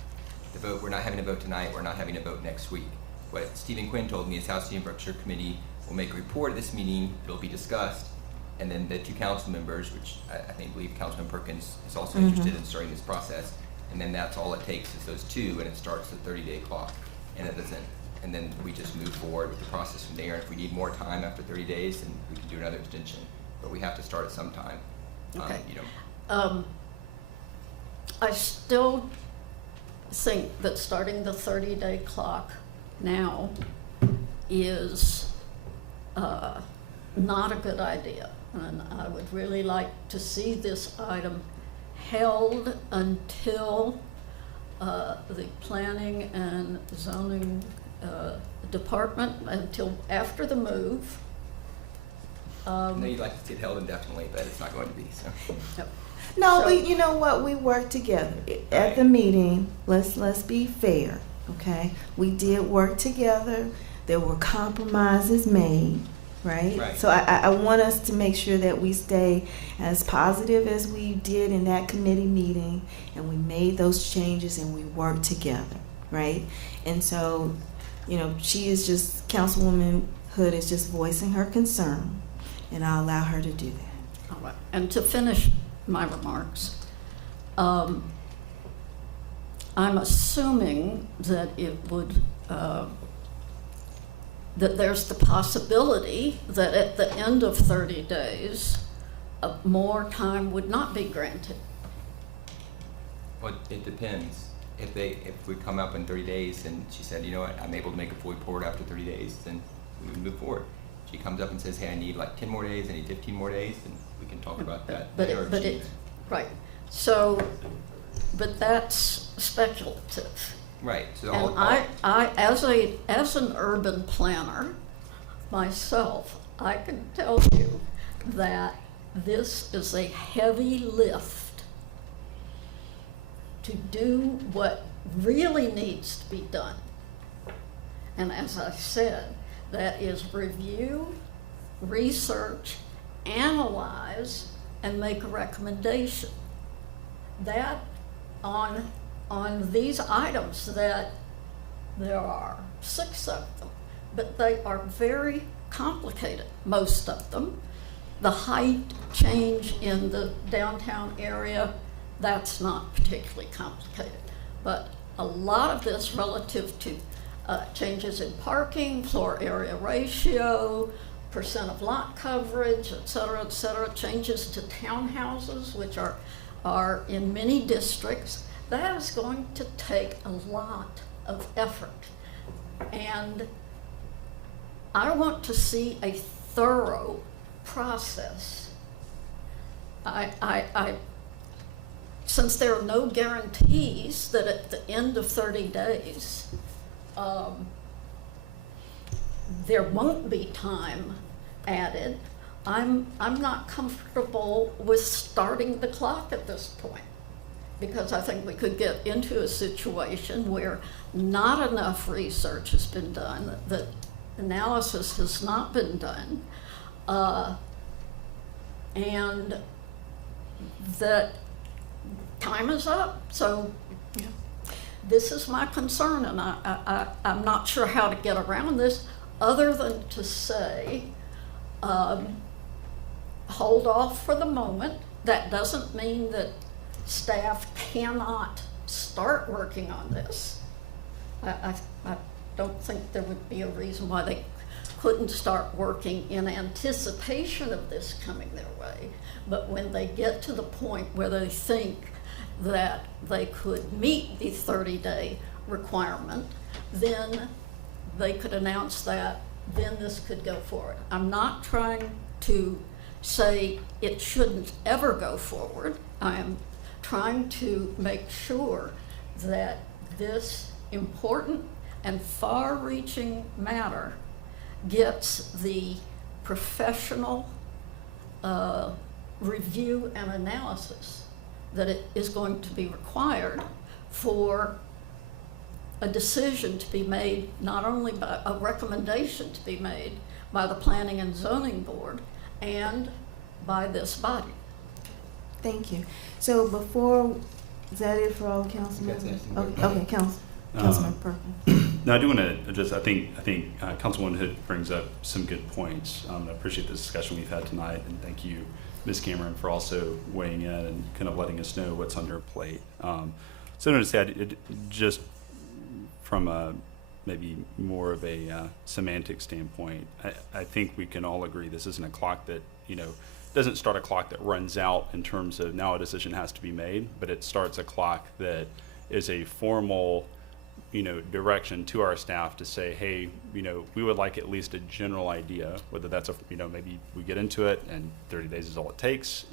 The vote, we're not having a vote tonight, we're not having a vote next week. What Stephen Quinn told me is House Infrastructure Committee will make a report at this meeting, it'll be discussed, and then the 2 council members, which I believe Councilman Perkins is also interested in starting this process, and then that's all it takes is those 2, and it starts the 30-day clock. And it doesn't, and then we just move forward with the process from there. If we need more time after 30 days, then we can do another extension, but we have to start at some time. Okay. I still think that starting the 30-day clock now is not a good idea. And I would really like to see this item held until the planning and zoning department, until after the move. I know you'd like to see it held indefinitely, but it's not going to be, so. No, So- you know what, we worked together at Right. the meeting. Let's be fair, okay? We did work together. There were compromises made, right? Right. So I want us to make sure that we stay as positive as we did in that committee meeting, and we made those changes and we worked together, right? And so, she is just, Councilwoman Hood is just voicing her concern, and I'll allow her to do that. All right. And to finish my remarks, I'm assuming that it would, that there's the possibility that at the end of 30 days, more time would not be granted. Well, it depends. If we come up in 30 days and she said, you know what, I'm able to make a full report after 30 days, then we would move forward. She comes up and says, hey, I need like 10 more days, I need 15 more days, then we can talk about that. But there. right. So, but that's speculative. Right, so And I, as an urban planner myself, I can tell you that this is a heavy lift to do what really needs to be done. And as I said, that is review, research, analyze, and make a recommendation. That on these items, that there are 6 of them, but they are very complicated, most of them. The height change in the downtown area, that's not particularly complicated. But a lot of this relative to changes in parking, floor area ratio, percent of lot coverage, et cetera, changes to townhouses, which are in many districts, that is going to take a lot of effort. And I want to see a thorough process. since there are no guarantees that at the end of 30 days, there won't be time added, I'm not comfortable with starting the clock at this point, because I think we could get into a situation where not enough research has been done, that analysis has not been done, and that time is up. So this is my concern, and I'm not sure how to get around this other than to say, hold off for the moment. That doesn't mean that staff cannot start working on this. I don't think there would be a reason why they couldn't start working in anticipation of this coming their way. But when they get to the point where they think that they could meet the 30-day requirement, then they could announce that, then this could go forward. I'm not trying to say it shouldn't ever go forward. I am trying to make sure that this important and far-reaching matter gets the professional review and analysis that it is going to be required for a decision to be made, not only by a recommendation to be made by the Planning and Zoning Board and by this body. Thank you. So before, is that it for all council members? Okay, Councilman Perkins. No, I do want to just, I think Councilwoman Hood brings up some good points. I appreciate the discussion we've had tonight, and thank you, Ms. Cameron, for also weighing in and kind of letting us know what's on your plate. So to say, it just from a maybe more of a semantic standpoint, I think we can all agree this isn't a clock that, doesn't start a clock that runs out in terms of now a decision has to be made, but it starts a clock that is a formal, direction to our staff to say, hey, we would like at least a general idea, whether that's maybe we get into it and 30 days is all it takes,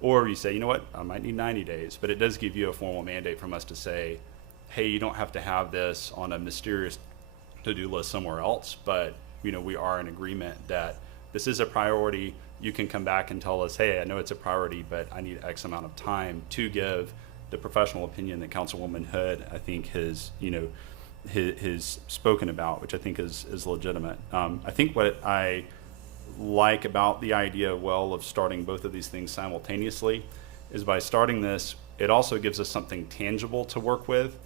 or you say, you know what, I might need 90 days, but it does give you a formal mandate from us to say, hey, you don't have to have this on a mysterious to-do list somewhere else, but we are in agreement that this is a priority. You can come back and tell us, hey, I know it's a priority, but I need X amount of time to give the professional opinion that Councilwoman Hood, I think, has spoken about, which I think is legitimate. I think what I like about the idea, of starting both of these things simultaneously is by starting this, it also gives us something tangible to work with.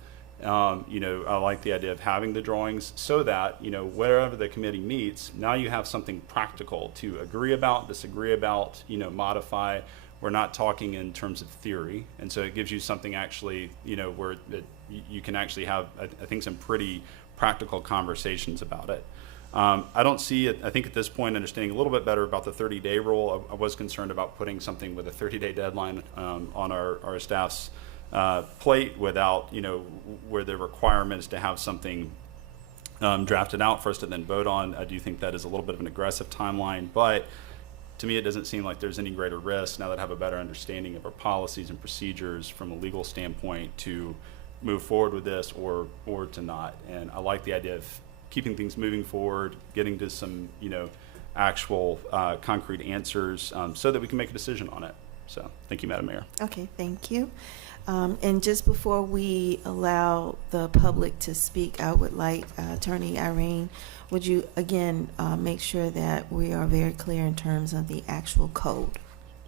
I like the idea of having the drawings so that, wherever the committee meets, now you have something practical to agree about, disagree about, modify. We're not talking in terms of theory. And so it gives you something actually, where you can actually have, I think, some pretty practical conversations about it. I don't see it, I think at this point, understanding a little bit better about the 30-day rule. I was concerned about putting something with a 30-day deadline on our staff's plate without, where the requirement is to have something drafted out for us to then vote on. I do think that is a little bit of an aggressive timeline, but to me, it doesn't seem like there's any greater risk now that I have a better understanding of our policies and procedures from a legal standpoint to move forward with this or to not. And I like the idea of keeping things moving forward, getting to some, actual concrete answers so that we can make a decision on it. So thank you, Madam Mayor. Okay, thank you. And just before we allow the public to speak, I would like Attorney Irene, would you again make sure that we are very clear in terms of the actual code?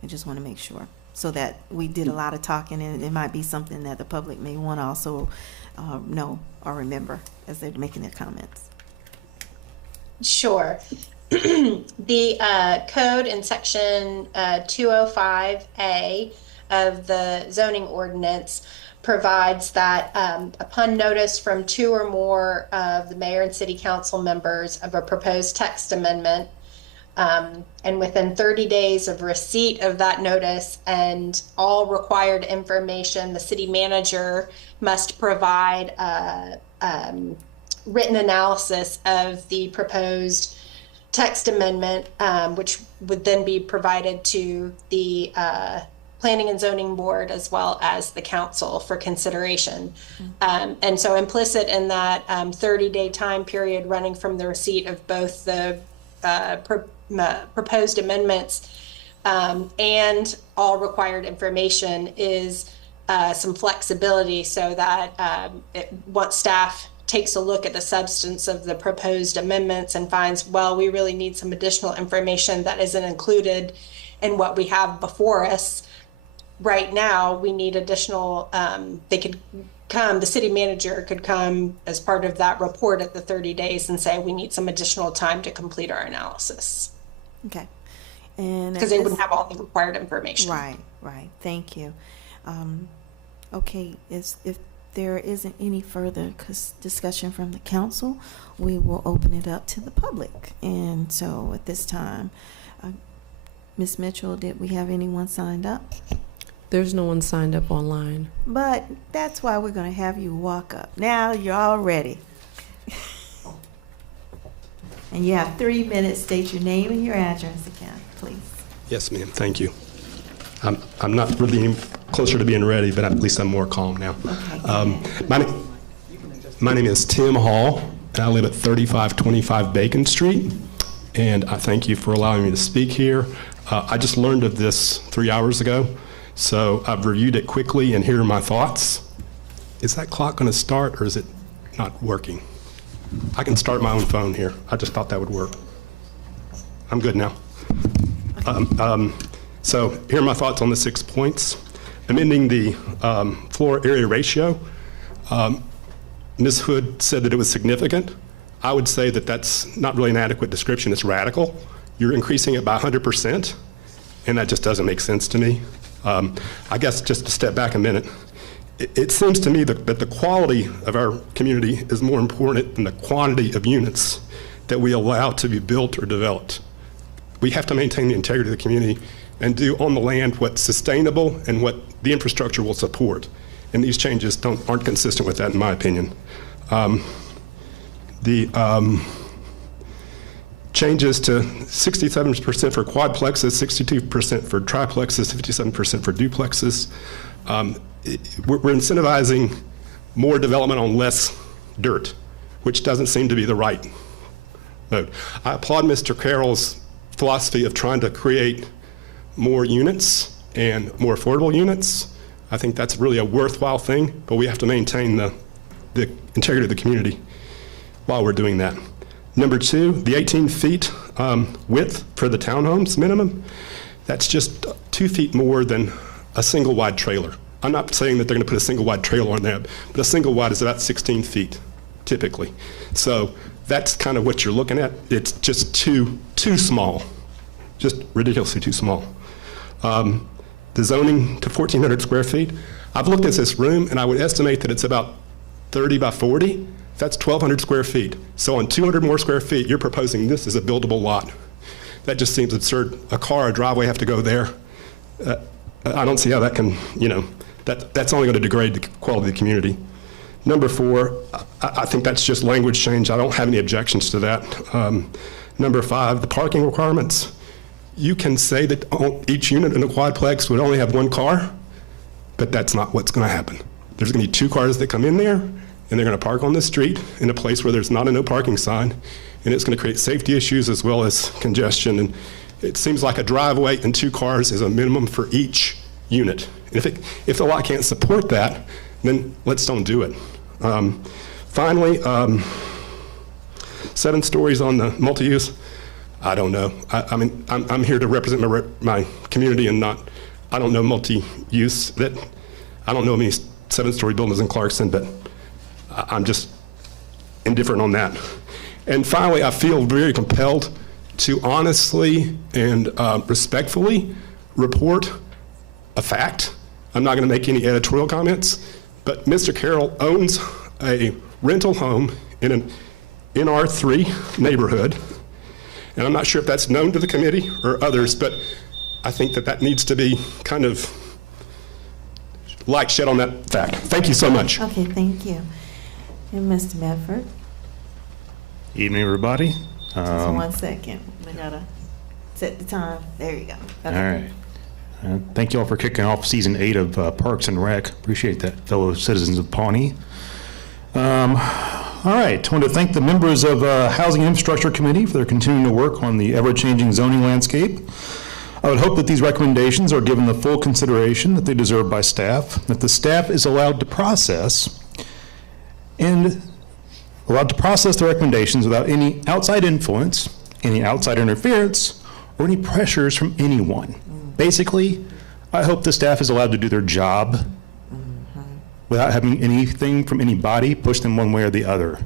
I just want to make sure, so that we did a lot of talking, and it might be something that the public may want to also know or remember as they're making their comments. Sure. The code in section 205A of the zoning ordinance provides that upon notice from 2 or more of the mayor and city council members of a proposed text amendment, and within 30 days of receipt of that notice and all required information, the city manager must provide written analysis of the proposed text amendment, which would then be provided to the Planning and Zoning Board as well as the council for consideration. And so implicit in that 30-day time period running from the receipt of both the proposed amendments and all required information is some flexibility so that once staff takes a look at the substance of the proposed amendments and finds, well, we really need some additional information that isn't included in what we have before us right now, we need additional, they could come, the city manager could come as part of that report at the 30 days and say, we need some additional time to complete our analysis. Okay. And because they wouldn't have all the required information. Right, right. Thank you. Okay, if there isn't any further discussion from the council, we will open it up to the public. And so at this time, Ms. Mitchell, did we have anyone signed up? There's no one signed up online. But that's why we're going to have you walk up. Now you're all ready. And you have 3 minutes. State your name and your address again, please. Yes, ma'am. Thank you. I'm not really any closer to being ready, but at least I'm more calm now. Okay. My name is Tim Hall, and I live at 3525 Bacon Street. And I thank you for allowing me to speak here. I just learned of this 3 hours ago, so I've reviewed it quickly, and here are my thoughts. Is that clock going to start, or is it not working? I can start my own phone here. I just thought that would work. I'm good now. So here are my thoughts on the 6 points. Amending the floor area ratio. Ms. Hood said that it was significant. I would say that that's not really an adequate description. It's radical. You're increasing it by 100%, and that just doesn't make sense to me. I guess just to step back a minute, it seems to me that the quality of our community is more important than the quantity of units that we allow to be built or developed. We have to maintain the integrity of the community and do on the land what's sustainable and what the infrastructure will support. And these changes aren't consistent with that, in my opinion. The changes to 67% for quadplexes, 62% for triplexes, 57% for duplexes. We're incentivizing more development on less dirt, which doesn't seem to be the right mode. I applaud Mr. Carroll's philosophy of trying to create more units and more affordable units. I think that's really a worthwhile thing, but we have to maintain the integrity of the community while we're doing that. Number 2, the 18 feet width for the townhomes minimum, that's just 2 feet more than a single wide trailer. I'm not saying that they're going to put a single wide trailer on there, but a single wide is about 16 feet typically. So that's kind of what you're looking at. It's just too small, just ridiculously too small. The zoning to 1,400 square feet, I've looked at this room and I would estimate that it's about 30 by 40. That's 1,200 square feet. So on 200 more square feet, you're proposing this as a buildable lot. That just seems absurd. A car, a driveway have to go there. I don't see how that can, that's only going to degrade the quality of the community. Number 4, I think that's just language change. I don't have any objections to that. Number 5, the parking requirements. You can say that each unit in a quadplex would only have 1 car, but that's not what's going to happen. There's going to be 2 cars that come in there, and they're going to park on the street in a place where there's not a no parking sign, and it's going to create safety issues as well as congestion. And it seems like a driveway and 2 cars is a minimum for each unit. And if the lot can't support that, then let's don't do it. Finally, 7 stories on the multi-use. I don't know. I mean, I'm here to represent my community and not, I don't know multi-use. I don't know many 7-story buildings in Clarkston, but I'm just indifferent on that. And finally, I feel very compelled to honestly and respectfully report a fact. I'm not going to make any editorial comments, but Mr. Carroll owns a rental home in an NR3 neighborhood. And I'm not sure if that's known to the committee or others, but I think that needs to be kind of light shed on that fact. Thank you so much. Okay, thank you. And Mr. Medford? Evening, everybody. Just 1 second. I gotta set the time. There you go. Okay. All right. Thank you all for kicking off season 8 of Parks and Rec. Appreciate that, fellow citizens of Pawnee. All right, I want to thank the members of Housing and Infrastructure Committee for their continuing to work on the ever-changing zoning landscape. I would hope that these recommendations are given the full consideration that they deserve by staff, that the staff is allowed to process the recommendations without any outside influence, any outside interference, or any pressures from anyone. Basically, I hope the staff is allowed to do their job without having anything from anybody push them one way or the other.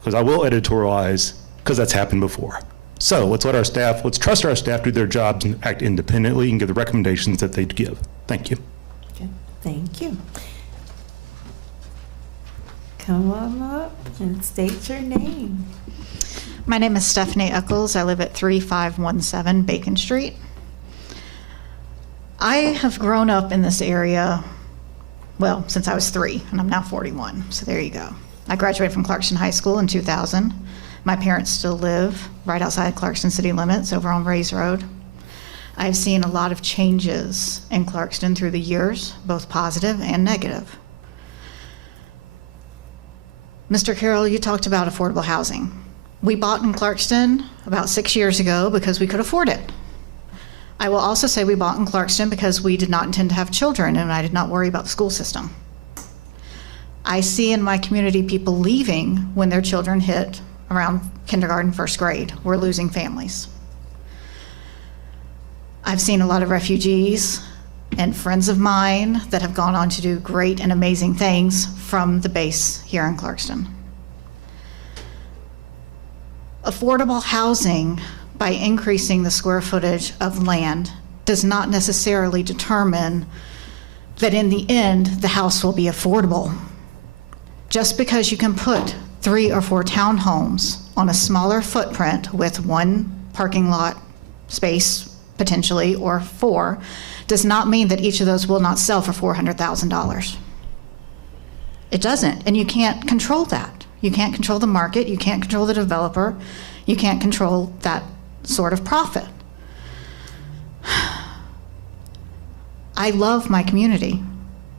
Because I will editorialize, because that's happened before. So let's trust our staff do their jobs and act independently and give the recommendations that they give. Thank you. Okay, thank you. Come on up and state your name. My name is Stephanie Eccles. I live at 3517 Bacon Street. I have grown up in this area, well, since I was 3, and I'm now 41, so there you go. I graduated from Clarkston High School in 2000. My parents still live right outside Clarkston city limits over on Rays Road. I've seen a lot of changes in Clarkston through the years, both positive and negative. Mr. Carroll, you talked about affordable housing. We bought in Clarkston about 6 years ago because we could afford it. I will also say we bought in Clarkston because we did not intend to have children and I did not worry about the school system. I see in my community people leaving when their children hit around kindergarten, first grade. We're losing families. I've seen a lot of refugees and friends of mine that have gone on to do great and amazing things from the base here in Clarkston. Affordable housing, by increasing the square footage of land, does not necessarily determine that in the end the house will be affordable. Just because you can put 3 or 4 townhomes on a smaller footprint with 1 parking lot space potentially, or 4, does not mean that each of those will not sell for $400,000. It doesn't, and you can't control that. You can't control the market, you can't control the developer, you can't control that sort of profit. I love my community.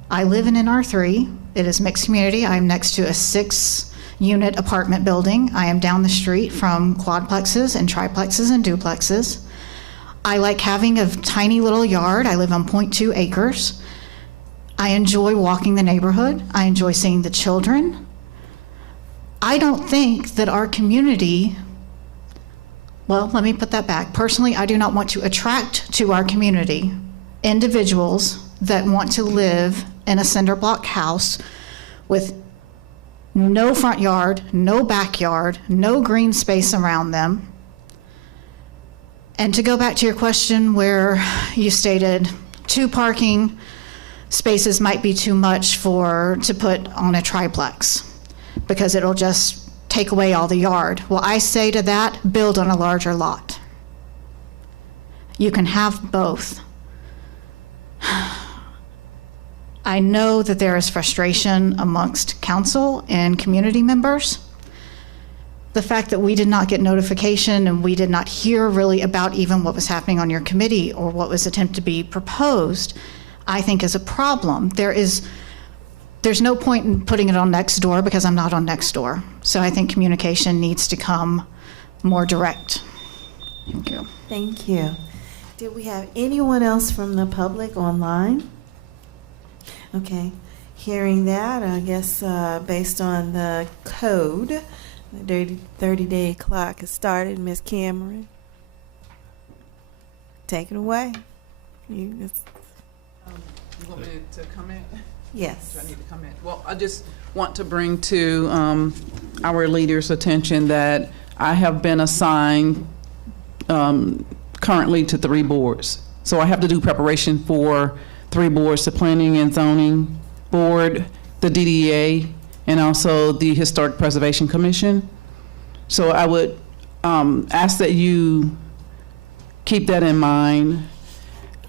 I live in an R3. It is mixed community. I'm next to a 6-unit apartment building. I am down the street from quadplexes and triplexes and duplexes. I like having a tiny little yard. I live on 0.2 acres. I enjoy walking the neighborhood. I enjoy seeing the children. I don't think that our community, well, let me put that back. Personally, I do not want to attract to our community individuals that want to live in a cinder block house with no front yard, no backyard, no green space around them. And to go back to your question where you stated 2 parking spaces might be too much to put on a triplex because it'll just take away all the yard. Well, I say to that, build on a larger lot. You can have both. I know that there is frustration amongst council and community members. The fact that we did not get notification and we did not hear really about even what was happening on your committee or what was attempted to be proposed, I think is a problem. There's no point in putting it on Nextdoor because I'm not on Nextdoor. So I think communication needs to come more direct. Thank you. Thank you. Did we have anyone else from the public online? Okay, hearing that, I guess based on the code, the 30-day clock has started. Ms. Cameron, take it away. You want me to comment? Yes. Do I need to comment? Well, I just want to bring to our leaders' attention that I have been assigned currently to 3 boards. So I have to do preparation for 3 boards, the Planning and Zoning Board, the DDA, and also the Historic Preservation Commission. So I would ask that you keep that in mind.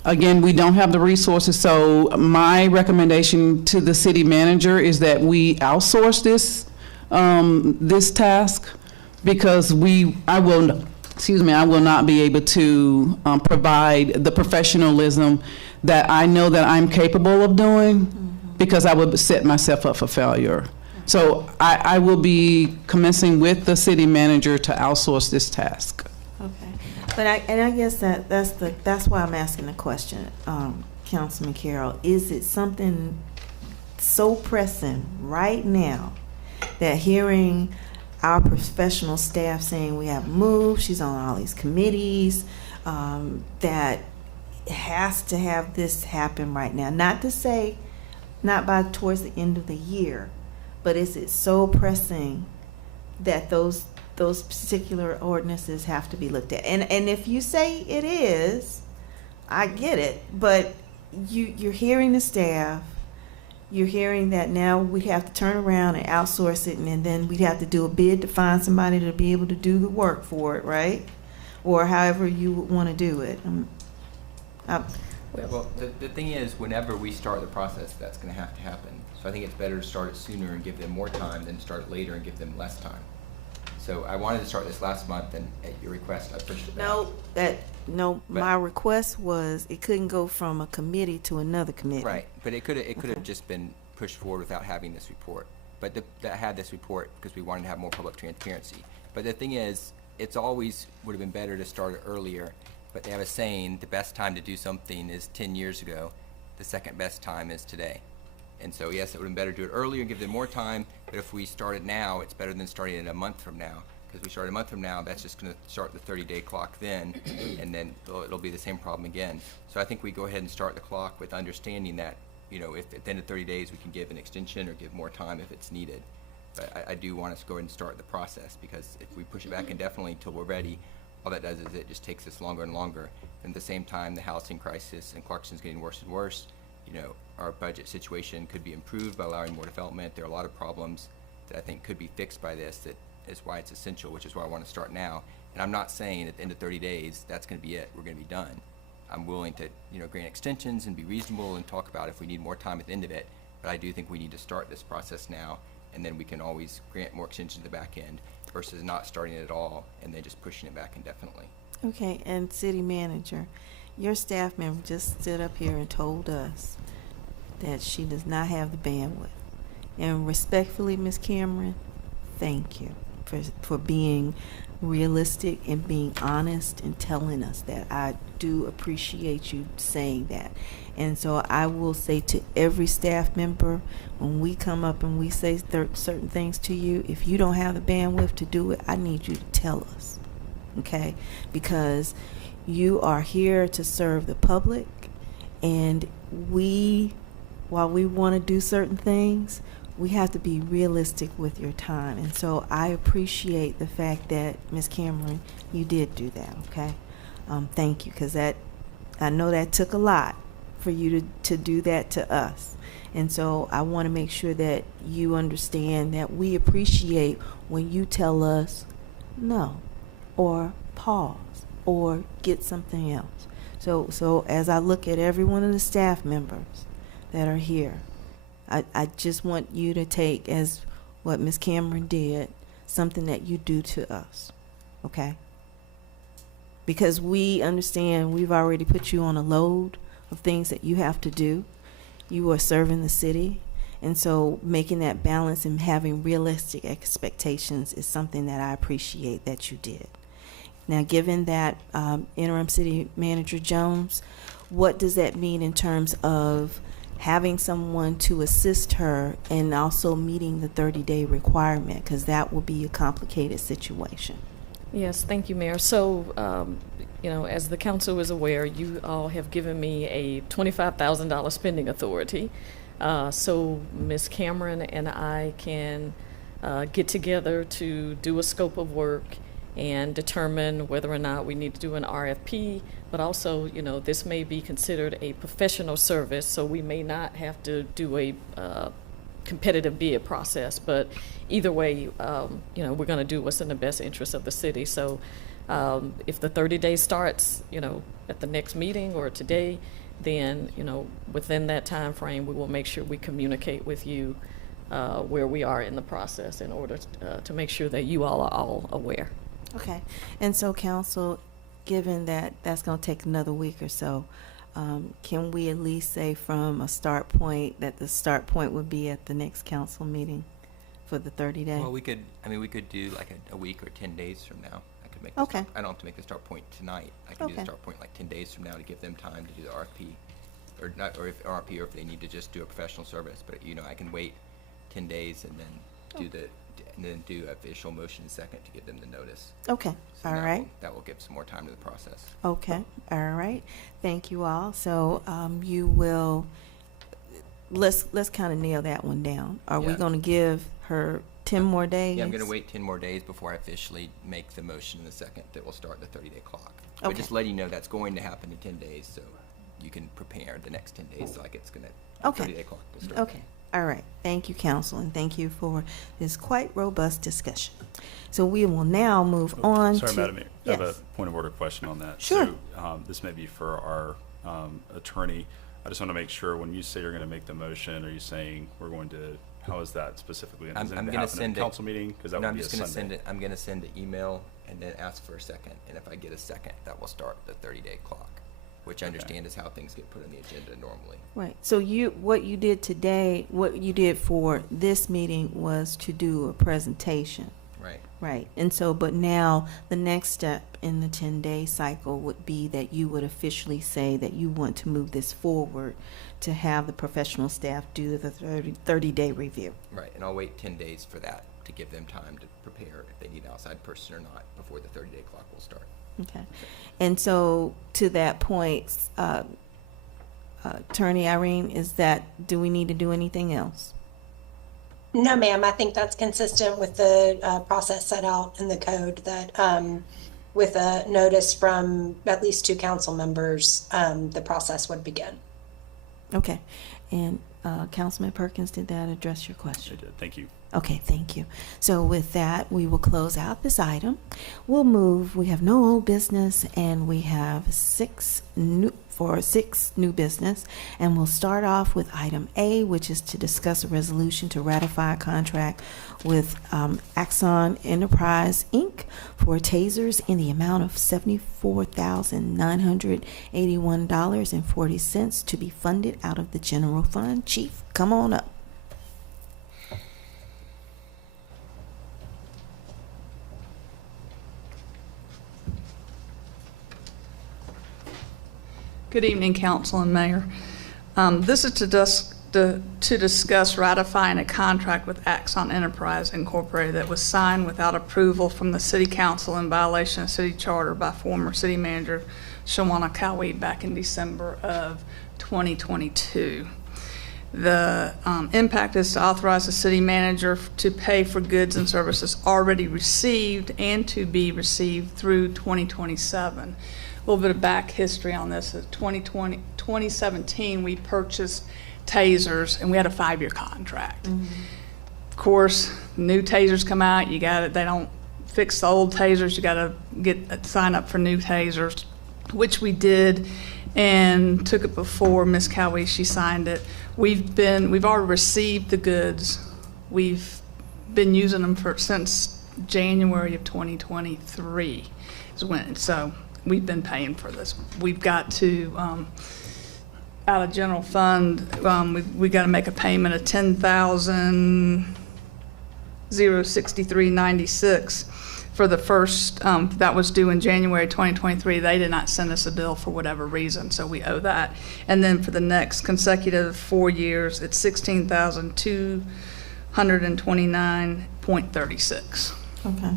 Again, we don't have the resources, so my recommendation to the city manager is that we outsource this task because I will I will not be able to provide the professionalism that I know that I'm capable of doing because I would set myself up for failure. So I will be commencing with the city manager to outsource this task. Okay, but I guess that's why I'm asking the question, Councilman Carroll. Is it something so pressing right now that hearing our professional staff saying we have moved, she's on all these committees, that has to have this happen right now? Not to say not by towards the end of the year, but is it so pressing that those particular ordinances have to be looked at? And if you say it is, I get it, but you're hearing the staff, you're hearing that now we have to turn around and outsource it, and then we'd have to do a bid to find somebody to be able to do the work for it, right? Or however you would want to do it. Well, the thing is, whenever we start the process, that's going to happen. So I think it's better to start it sooner and give them more time than start it later and give them less time. So I wanted to start this last month, and at your request, I pushed it back. My request was it couldn't go from a committee to another committee. Right, but it could have just been pushed forward without having this report. But that had this report because we wanted to have more public transparency. But the thing is, it's always would have been better to start it earlier. But they have a saying, the best time to do something is 10 years ago. The second best time is today. And so, yes, it would have been better to do it earlier and give them more time. But if we start it now, it's better than starting it a month from now. Because we start a month from now, that's just going to start the 30-day clock then, and then it'll be the same problem again. So I think we go ahead and start the clock with understanding that, if at the end of 30 days we can give an extension or give more time if it's needed. But I do want us to go ahead and start the process, because if we push it back indefinitely until we're ready, all that does is it just takes us longer and longer. And at the same time, the housing crisis in Clarkston is getting worse and worse. Our budget situation could be improved by allowing more development. There are a lot of problems that I think could be fixed by this. That is why it's essential, which is why I want to start now. And I'm not saying at the end of 30 days, that's going to be it. We're going to be done. I'm willing to, grant extensions and be reasonable and talk about if we need more time at the end of it. But I do think we need to start this process now, and then we can always grant more extensions at the back end versus not starting it at all and then just pushing it back indefinitely. Okay, and city manager, your staff member just stood up here and told us that she does not have the bandwidth. And respectfully, Ms. Cameron, thank you for being realistic and being honest and telling us that. I do appreciate you saying that. And so I will say to every staff member, when we come up and we say certain things to you, if you don't have the bandwidth to do it, I need you to tell us, okay? Because you are here to serve the public, and while we want to do certain things, we have to be realistic with your time. And so I appreciate the fact that, Ms. Cameron, you did do that, okay? Thank you, because I know that took a lot for you to do that to us. And so I want to make sure that you understand that we appreciate when you tell us no, or pause, or get something else. So as I look at every one of the staff members that are here, I just want you to take as what Ms. Cameron did, something that you do to us, okay? Because we understand we've already put you on a load of things that you have to do. You are serving the city, and so making that balance and having realistic expectations is something that I appreciate that you did. Now, given that, Interim City Manager Jones, what does that mean in terms of having someone to assist her and also meeting the 30-day requirement? Because that will be a complicated situation. Yes, thank you, Mayor. So, as the council is aware, you all have given me a $25,000 spending authority. So Ms. Cameron and I can get together to do a scope of work and determine whether or not we need to do an RFP, but also, this may be considered a professional service, so we may not have to do a competitive bid process, but either way, we're going to do what's in the best interest of the city. So if the 30 days starts, at the next meeting or today, then, within that time frame, we will make sure we communicate with you where we are in the process in order to make sure that you all are all aware. Okay, and so council, given that that's gonna take another week or so, can we at least say from a start point that the start point would be at the next council meeting for the 30-day? Well, we could do like a week or 10 days from now. I could make. Okay. I don't have to make the start point tonight. I can do the Okay. start point like 10 days from now to give them time to do the RFP, or not, or if RFP, or if they need to just do a professional service. But I can wait 10 days and then do official motion second to give them the notice. Okay, So all right. That will give some more time to the process. Okay, all right. Thank you all. So you will, let's kind of nail that one down. Are we Yeah. going to give her 10 more days? Yeah, I'm going to wait 10 more days before I officially make the motion in the second that will start the 30-day clock. But Okay. just letting you know that's going to happen in 10 days, so you can prepare the next 10 days like it's going to, Okay. 30-day clock will start. Okay, all right. Thank you, council, and thank you for this quite robust discussion. So we will now move on Sorry, to. Madam Mayor, I have a Yes. point of order question on that. Sure. So, this may be for our attorney. I just want to make sure, when you say you're going to make the motion, are you saying we're going to, how is that specifically? I'm Is it going to happen in send the it. council meeting? Because that No, would I'm be a just going to Sunday. send it. I'm going to send an email and then ask for a second. And if I get a second, that will start the 30-day clock, which I understand is how things get put on the agenda normally. Right. So what you did today, what you did for this meeting was to do a presentation. Right. Right. And so, but now the next step in the 10-day cycle would be that you would officially say that you want to move this forward to have the professional staff do the 30-day review. Right. And I'll wait 10 days for that to give them time to prepare if they need an outside person or not before the 30-day clock will start. Okay. And so to that point, Attorney Irene, do we need to do anything else? No, ma'am, I think that's consistent with the process set out in the code that with a notice from at least 2 council members, the process would begin. Okay. And Councilman Perkins, did that address your question? I did. Thank you. Okay, thank you. So with that, we will close out this item. We'll move, we have no old business, and we have 6 new business. And we'll start off with item A, which is to discuss a resolution to ratify a contract with Axon Enterprise, Inc. for tasers in the amount of $74,981.40 to be funded out of the general fund. Chief, come on up. Good evening, Council and Mayor. This is to discuss ratifying a contract with Axon Enterprise Incorporated that was signed without approval from the City Council in violation of City Charter by former City Manager Shawana Cowie back in December of 2022. The impact is to authorize the City Manager to pay for goods and services already received and to be received through 2027. A little bit of back history on this. In 2017, we purchased tasers, and we had a 5-year contract. Mm-hmm. Of course, new tasers come out. They don't fix the old tasers. You got to sign up for new tasers, which we did, and took it before Ms. Cowie. She signed it. We've already received the goods. We've been using them since January of 2023. So we've been paying for this. We've got to, out of general fund, we got to make a payment of $10,063.96 for the first, that was due in January 2023. They did not send us a bill for whatever reason, so we owe that. And then for the next consecutive 4 years, it's $16,229.36. Okay.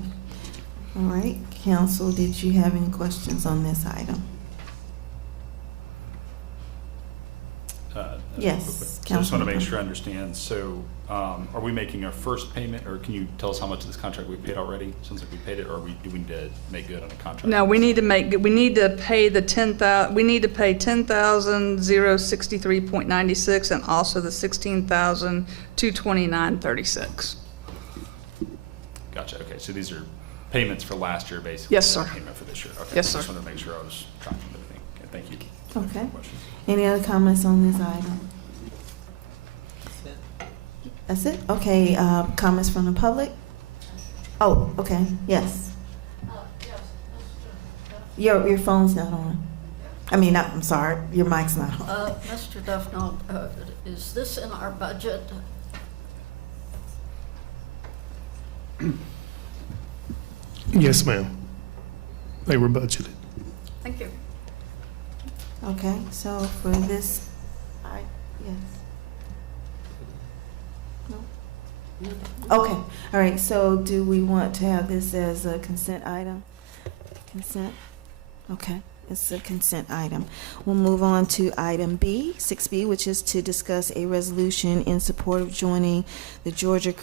All right. Council, did you have any questions on this item? Yes, So I just want to Councilman. make sure I understand. So are we making our first payment, or can you tell us how much of this contract we paid already? Sounds like we paid it, or are we doing to make good on a contract? No, we need to pay the $10,063.96 and also the $16,229.36. Gotcha. Okay, so these are payments for last year, basically. Yes, sir. not Payment for this year. Okay. Yes, sir. Just wanted to make sure I was tracking everything. Okay, thank you. Okay. Questions? Any other comments on this item? That's it? Okay, comments from the public? Oh, okay, yes. Your phone's not on. I mean, I'm sorry, your mic's not on. Mr. Duffnault, is this in our budget? Yes, ma'am. They were budgeted. Thank you. Okay, so for this, yes. No? Okay, all right, so do we want to have this as a consent item? Consent? Okay, it's a consent item. We'll move on to item B, 6B, which is to discuss a resolution in support of joining the Georgia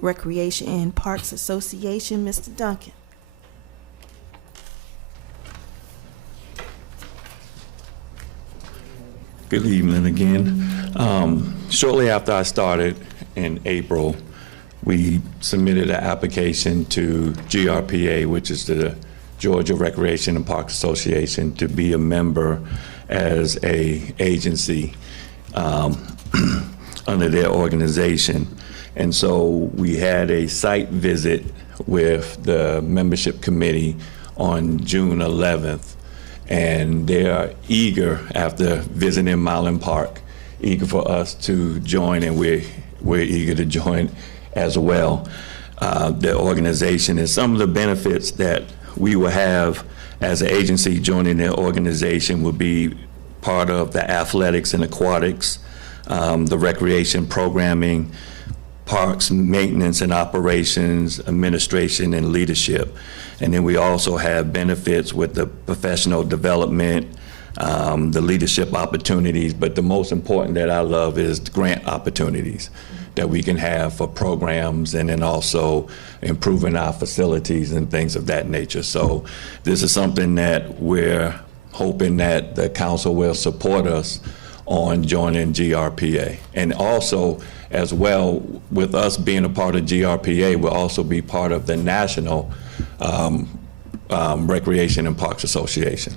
Recreation and Parks Association. Mr. Duncan. Good evening again. Shortly after I started in April, we submitted an application to GRPA, which is the Georgia Recreation and Parks Association, to be a member as a agency under their organization. And so we had a site visit with the membership committee on June 11th. And they are eager, after visiting Milan Park, eager for us to join, and we're eager to join as well. The organization, and some of the benefits that we will have as an agency joining their organization will be part of the athletics and aquatics, the recreation programming, parks maintenance and operations, administration and leadership. And then we also have benefits with the professional development, the leadership opportunities, but the most important that I love is the grant opportunities that we can have for programs, and then also improving our facilities and things of that nature. So this is something that we're hoping that the council will support us on joining GRPA. And also, as well, with us being a part of GRPA, we'll also be part of the National Recreation and Parks Association.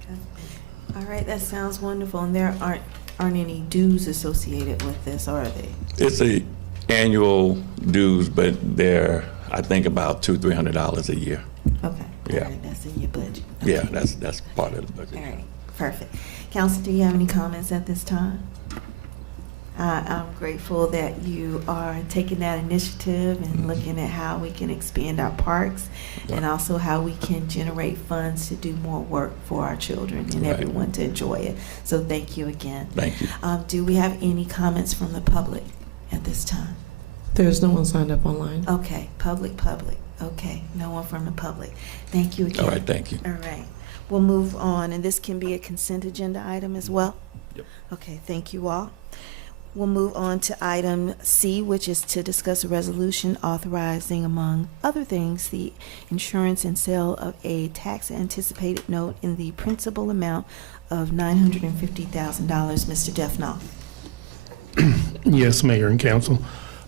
Okay. All right, that sounds wonderful. And there aren't any dues associated with this, are they? It's a annual dues, but they're, I think, about $200-300 a year. Okay. Yeah. All right, that's in your budget. Okay. Yeah, that's part of the budget. All right, perfect. Council, do you have any comments at this time? I'm grateful that you are taking that initiative and looking at how we can expand our parks, and also how we can generate funds to do more work for our children and everyone to enjoy it. So thank you again. Thank you. Do we have any comments from the public at this time? There's no one signed up online. Okay, public. Okay, no one from the public. Thank you again. All right, thank you. All right. We'll move on, and this can be a consent agenda item as well? Yep. Okay, thank you all. We'll move on to item C, which is to discuss a resolution authorizing, among other things, the insurance and sale of a tax anticipated note in the principal amount of $950,000. Mr. Duffnault. Yes, Mayor and Council.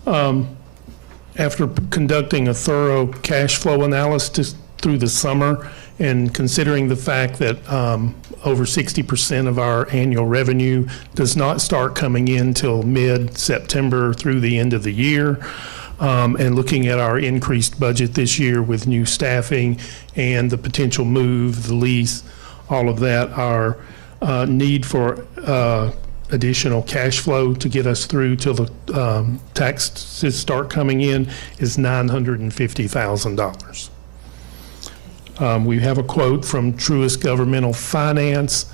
After conducting a thorough cash flow analysis through the summer, and considering the fact that over 60% of our annual revenue does not start coming in till mid-September through the end of the year, and looking at our increased budget this year with new staffing and the potential move, the lease, all of that, our need for additional cash flow to get us through till the taxes start coming in is $950,000. We have a quote from Truist Governmental Finance.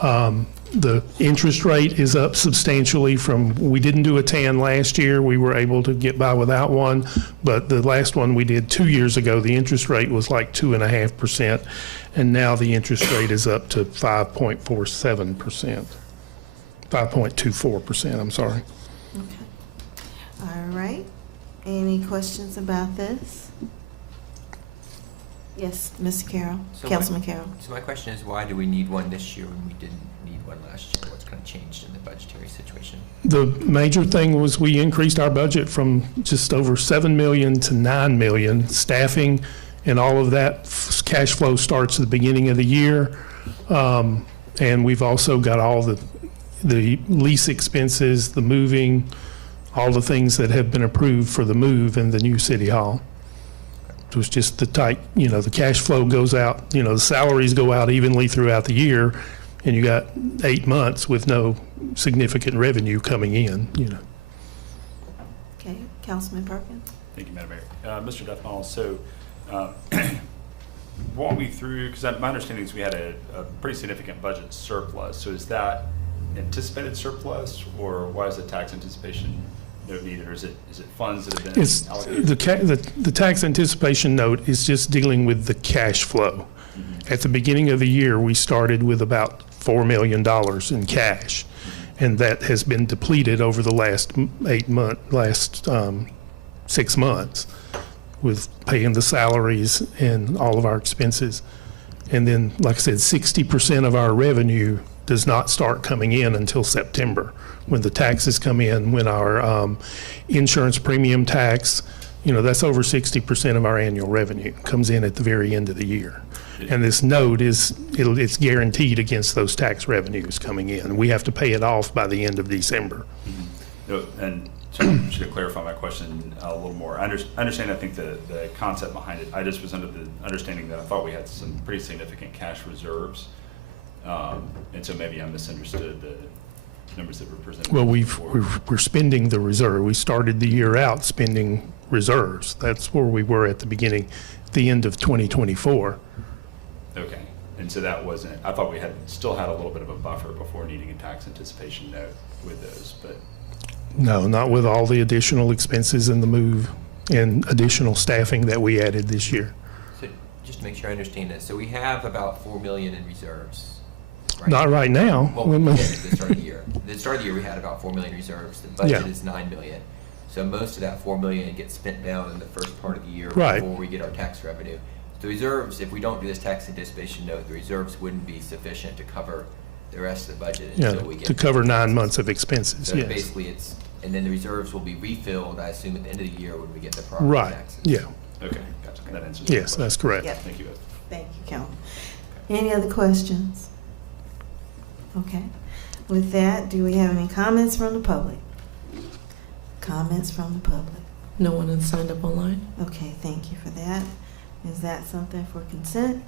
The interest rate is up substantially from, we didn't do a TAN last year. We were able to get by without one, but the last one we did 2 years ago, the interest rate was like 2.5%, and now the interest rate is up to 5.47%. 5.24%, I'm sorry. Okay. All right. Any questions about this? Yes, Mr. Carroll, Councilman Carroll. So my question is, why do we need one this year when we didn't need one last year? What's kind of changed in the budgetary situation? The major thing was we increased our budget from just over 7 million to 9 million. Staffing and all of that cash flow starts at the beginning of the year. And we've also got all the lease expenses, the moving, all the things that have been approved for the move in the new city hall. It was just the tight, the cash flow goes out, the salaries go out evenly throughout the year, and you got 8 months with no significant revenue coming in. Okay, Councilman Perkins? Thank you, Madam Mayor. Mr. Duffnall, so walk me through, because my understanding is we had a pretty significant budget surplus. So is that anticipated surplus, or why is the tax anticipation note needed, or is it funds that have been allocated? The tax anticipation note is just dealing with the cash flow. Mm-hmm. At the beginning of the year, we started with about $4 million in cash, and that has been depleted over the last 6 months with paying the salaries and all of our expenses. And then, like I said, 60% of our revenue does not start coming in until September, when the taxes come in, when our insurance premium tax, that's over 60% of our annual revenue comes in at the very end of the year. And this note it's guaranteed against those tax revenues coming in. We have to pay it off by the end of December. Mm-hmm. No, and so I'm just going to clarify my question a little more. I understand, I think, the concept behind it. I just was under the understanding that I thought we had some pretty significant cash reserves. And so maybe I misunderstood the numbers that were presented. Well, we're spending the reserve. We started the year out spending reserves. That's where we were at the beginning, the end of 2024. Okay. And so that wasn't, I thought we still had a little bit of a buffer before needing a tax anticipation note with those, but. No, not with all the additional expenses and the move and additional staffing that we added this year. So just to make sure I understand this, so we have about 4 million in reserves. Right? Not right now. Well, we did at the start of the year. At the start of the year, we had about 4 million reserves. The budget Yeah. is 9 million. So most of that 4 million gets spent down in the first part of the year Right. before we get our tax revenue. The reserves, if we don't do this tax anticipation note, the reserves wouldn't be sufficient to cover the rest of the budget until we get To cover the 9 taxes. months of expenses, So yes. basically and then the reserves will be refilled, I assume, at the end of the year when we get the property Right, taxes. yeah. Okay, gotcha. That answers my Yes, question. that's correct. Yeah. Thank you both. Thank you, Councilman. Any other questions? Okay. With that, do we have any comments from the public? Comments from the public? No one has signed up online. Okay, thank you for that. Is that something for consent?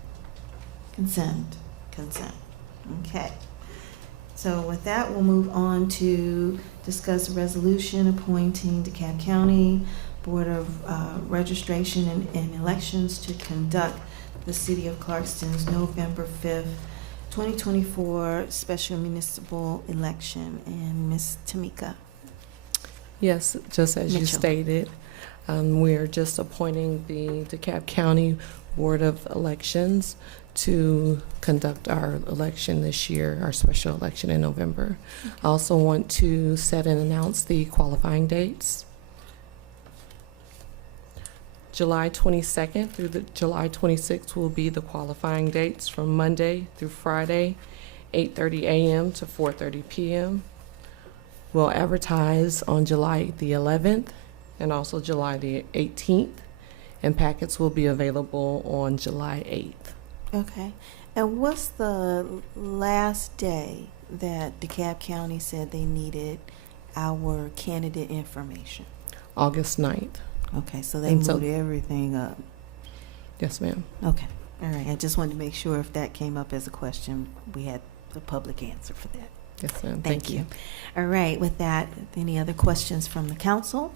Consent. Okay. So with that, we'll move on to discuss a resolution appointing DeKalb County Board of Registration and Elections to conduct the City of Clarkston's November 5th, 2024 special municipal election. And Ms. Tamika. Yes, just as you Mitchell. stated, we're just appointing the DeKalb County Board of Elections to conduct our election this year, our special election in November. I also want to set and announce the qualifying dates. July 22nd through the July 26th will be the qualifying dates from Monday through Friday, 8:30 a.m. to 4:30 p.m. We'll advertise on July the 11th and also July the 18th, and packets will be available on July 8th. Okay. And what's the last day that DeKalb County said they needed our candidate information? August 9th. Okay, so they And so- moved everything up. Yes, ma'am. Okay. All right. I just wanted to make sure if that came up as a question, we had the public answer for that. Yes, ma'am. Thank you. All right. With that, any other questions from the council?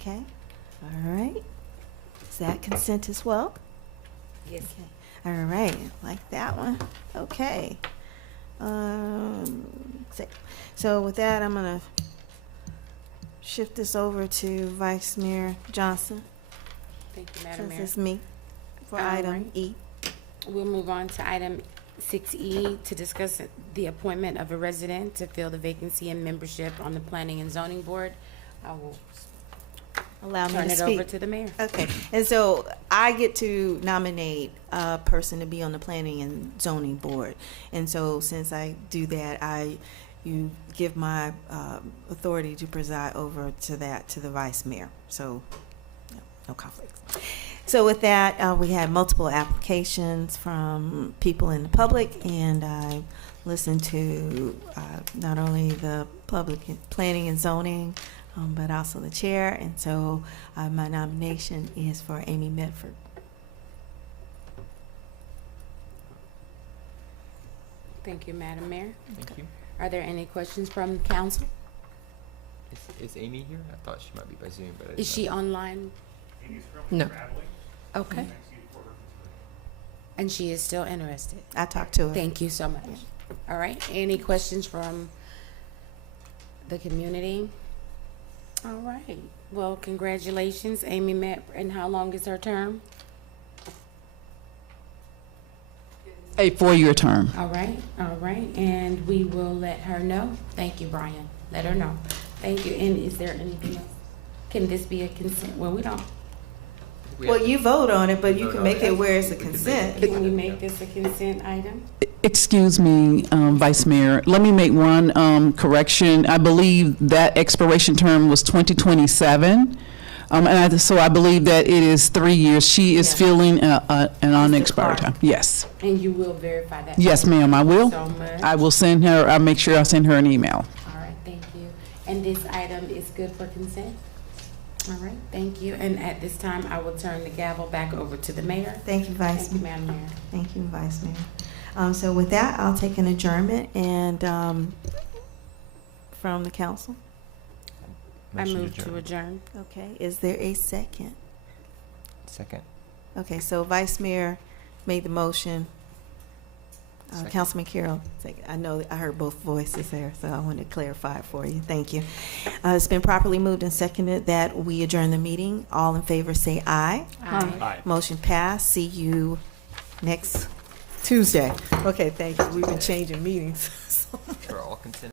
Okay. All right. Is that consent as well? Yes. Okay. All right. Like that one. Okay. So with that, I'm going to shift this over to Vice Mayor Johnson. Thank you, Madam Since Mayor. it's me for All item right. E. We'll move on to item 6E to discuss the appointment of a resident to fill the vacancy in membership on the Planning and Zoning Board. I will Allow me turn to it speak. over to the mayor. Okay, and so I get to nominate a person to be on the Planning and Zoning Board. And so since I do that, you give my authority to preside over to the Vice Mayor. So no conflicts. So with that, we had multiple applications from people in the public, and I listened to not only the public planning and zoning but also the chair. And so my nomination is for Amy Medford. Thank you, Madam Mayor. Thank you. Are there any questions from council? Is Amy here? I thought she might be by Zoom, but I didn't Is she know. online? No. Okay. And she is still interested? I talked to her. Thank you so much. All right, any questions from the community? All right, well, congratulations, Amy Met, and how long is her term? A 4-year term. All right, and we will let her know. Thank you, Brian. Let her know. Thank you, and is there anything else? Can this be a consent? Well, we don't. Well, you vote on it, but you vote can on make it. it where it's a consent. Can we make this a consent item? Excuse me, Vice Mayor, let me make one correction. I believe that expiration term was 2027. So I believe that it is 3 years. She is filling an unexpired term. Yes. And you will verify that? Yes, ma'am, I will. So much. I will send her, I'll make sure I send her an email. All right, thank you. And this item is good for consent? All right, thank you. And at this time, I will turn the gavel back over to the mayor. Thank you, Vice Thank you, Mayor. Madam Mayor. Thank you, Vice Mayor. So with that, I'll take an adjournment and from the council. I Motion move to adjourn. Okay, is there a second? Second. Okay, so Vice Mayor made the motion. Second. Councilman Carroll, second. I know I heard both voices there, so I wanted to clarify it for you. Thank you. It's been properly moved and seconded that we adjourn the meeting. All in favor say aye. Aye. Aye. Motion passed. See you next Tuesday. Okay, thank you. We've been changing meetings. For all consent.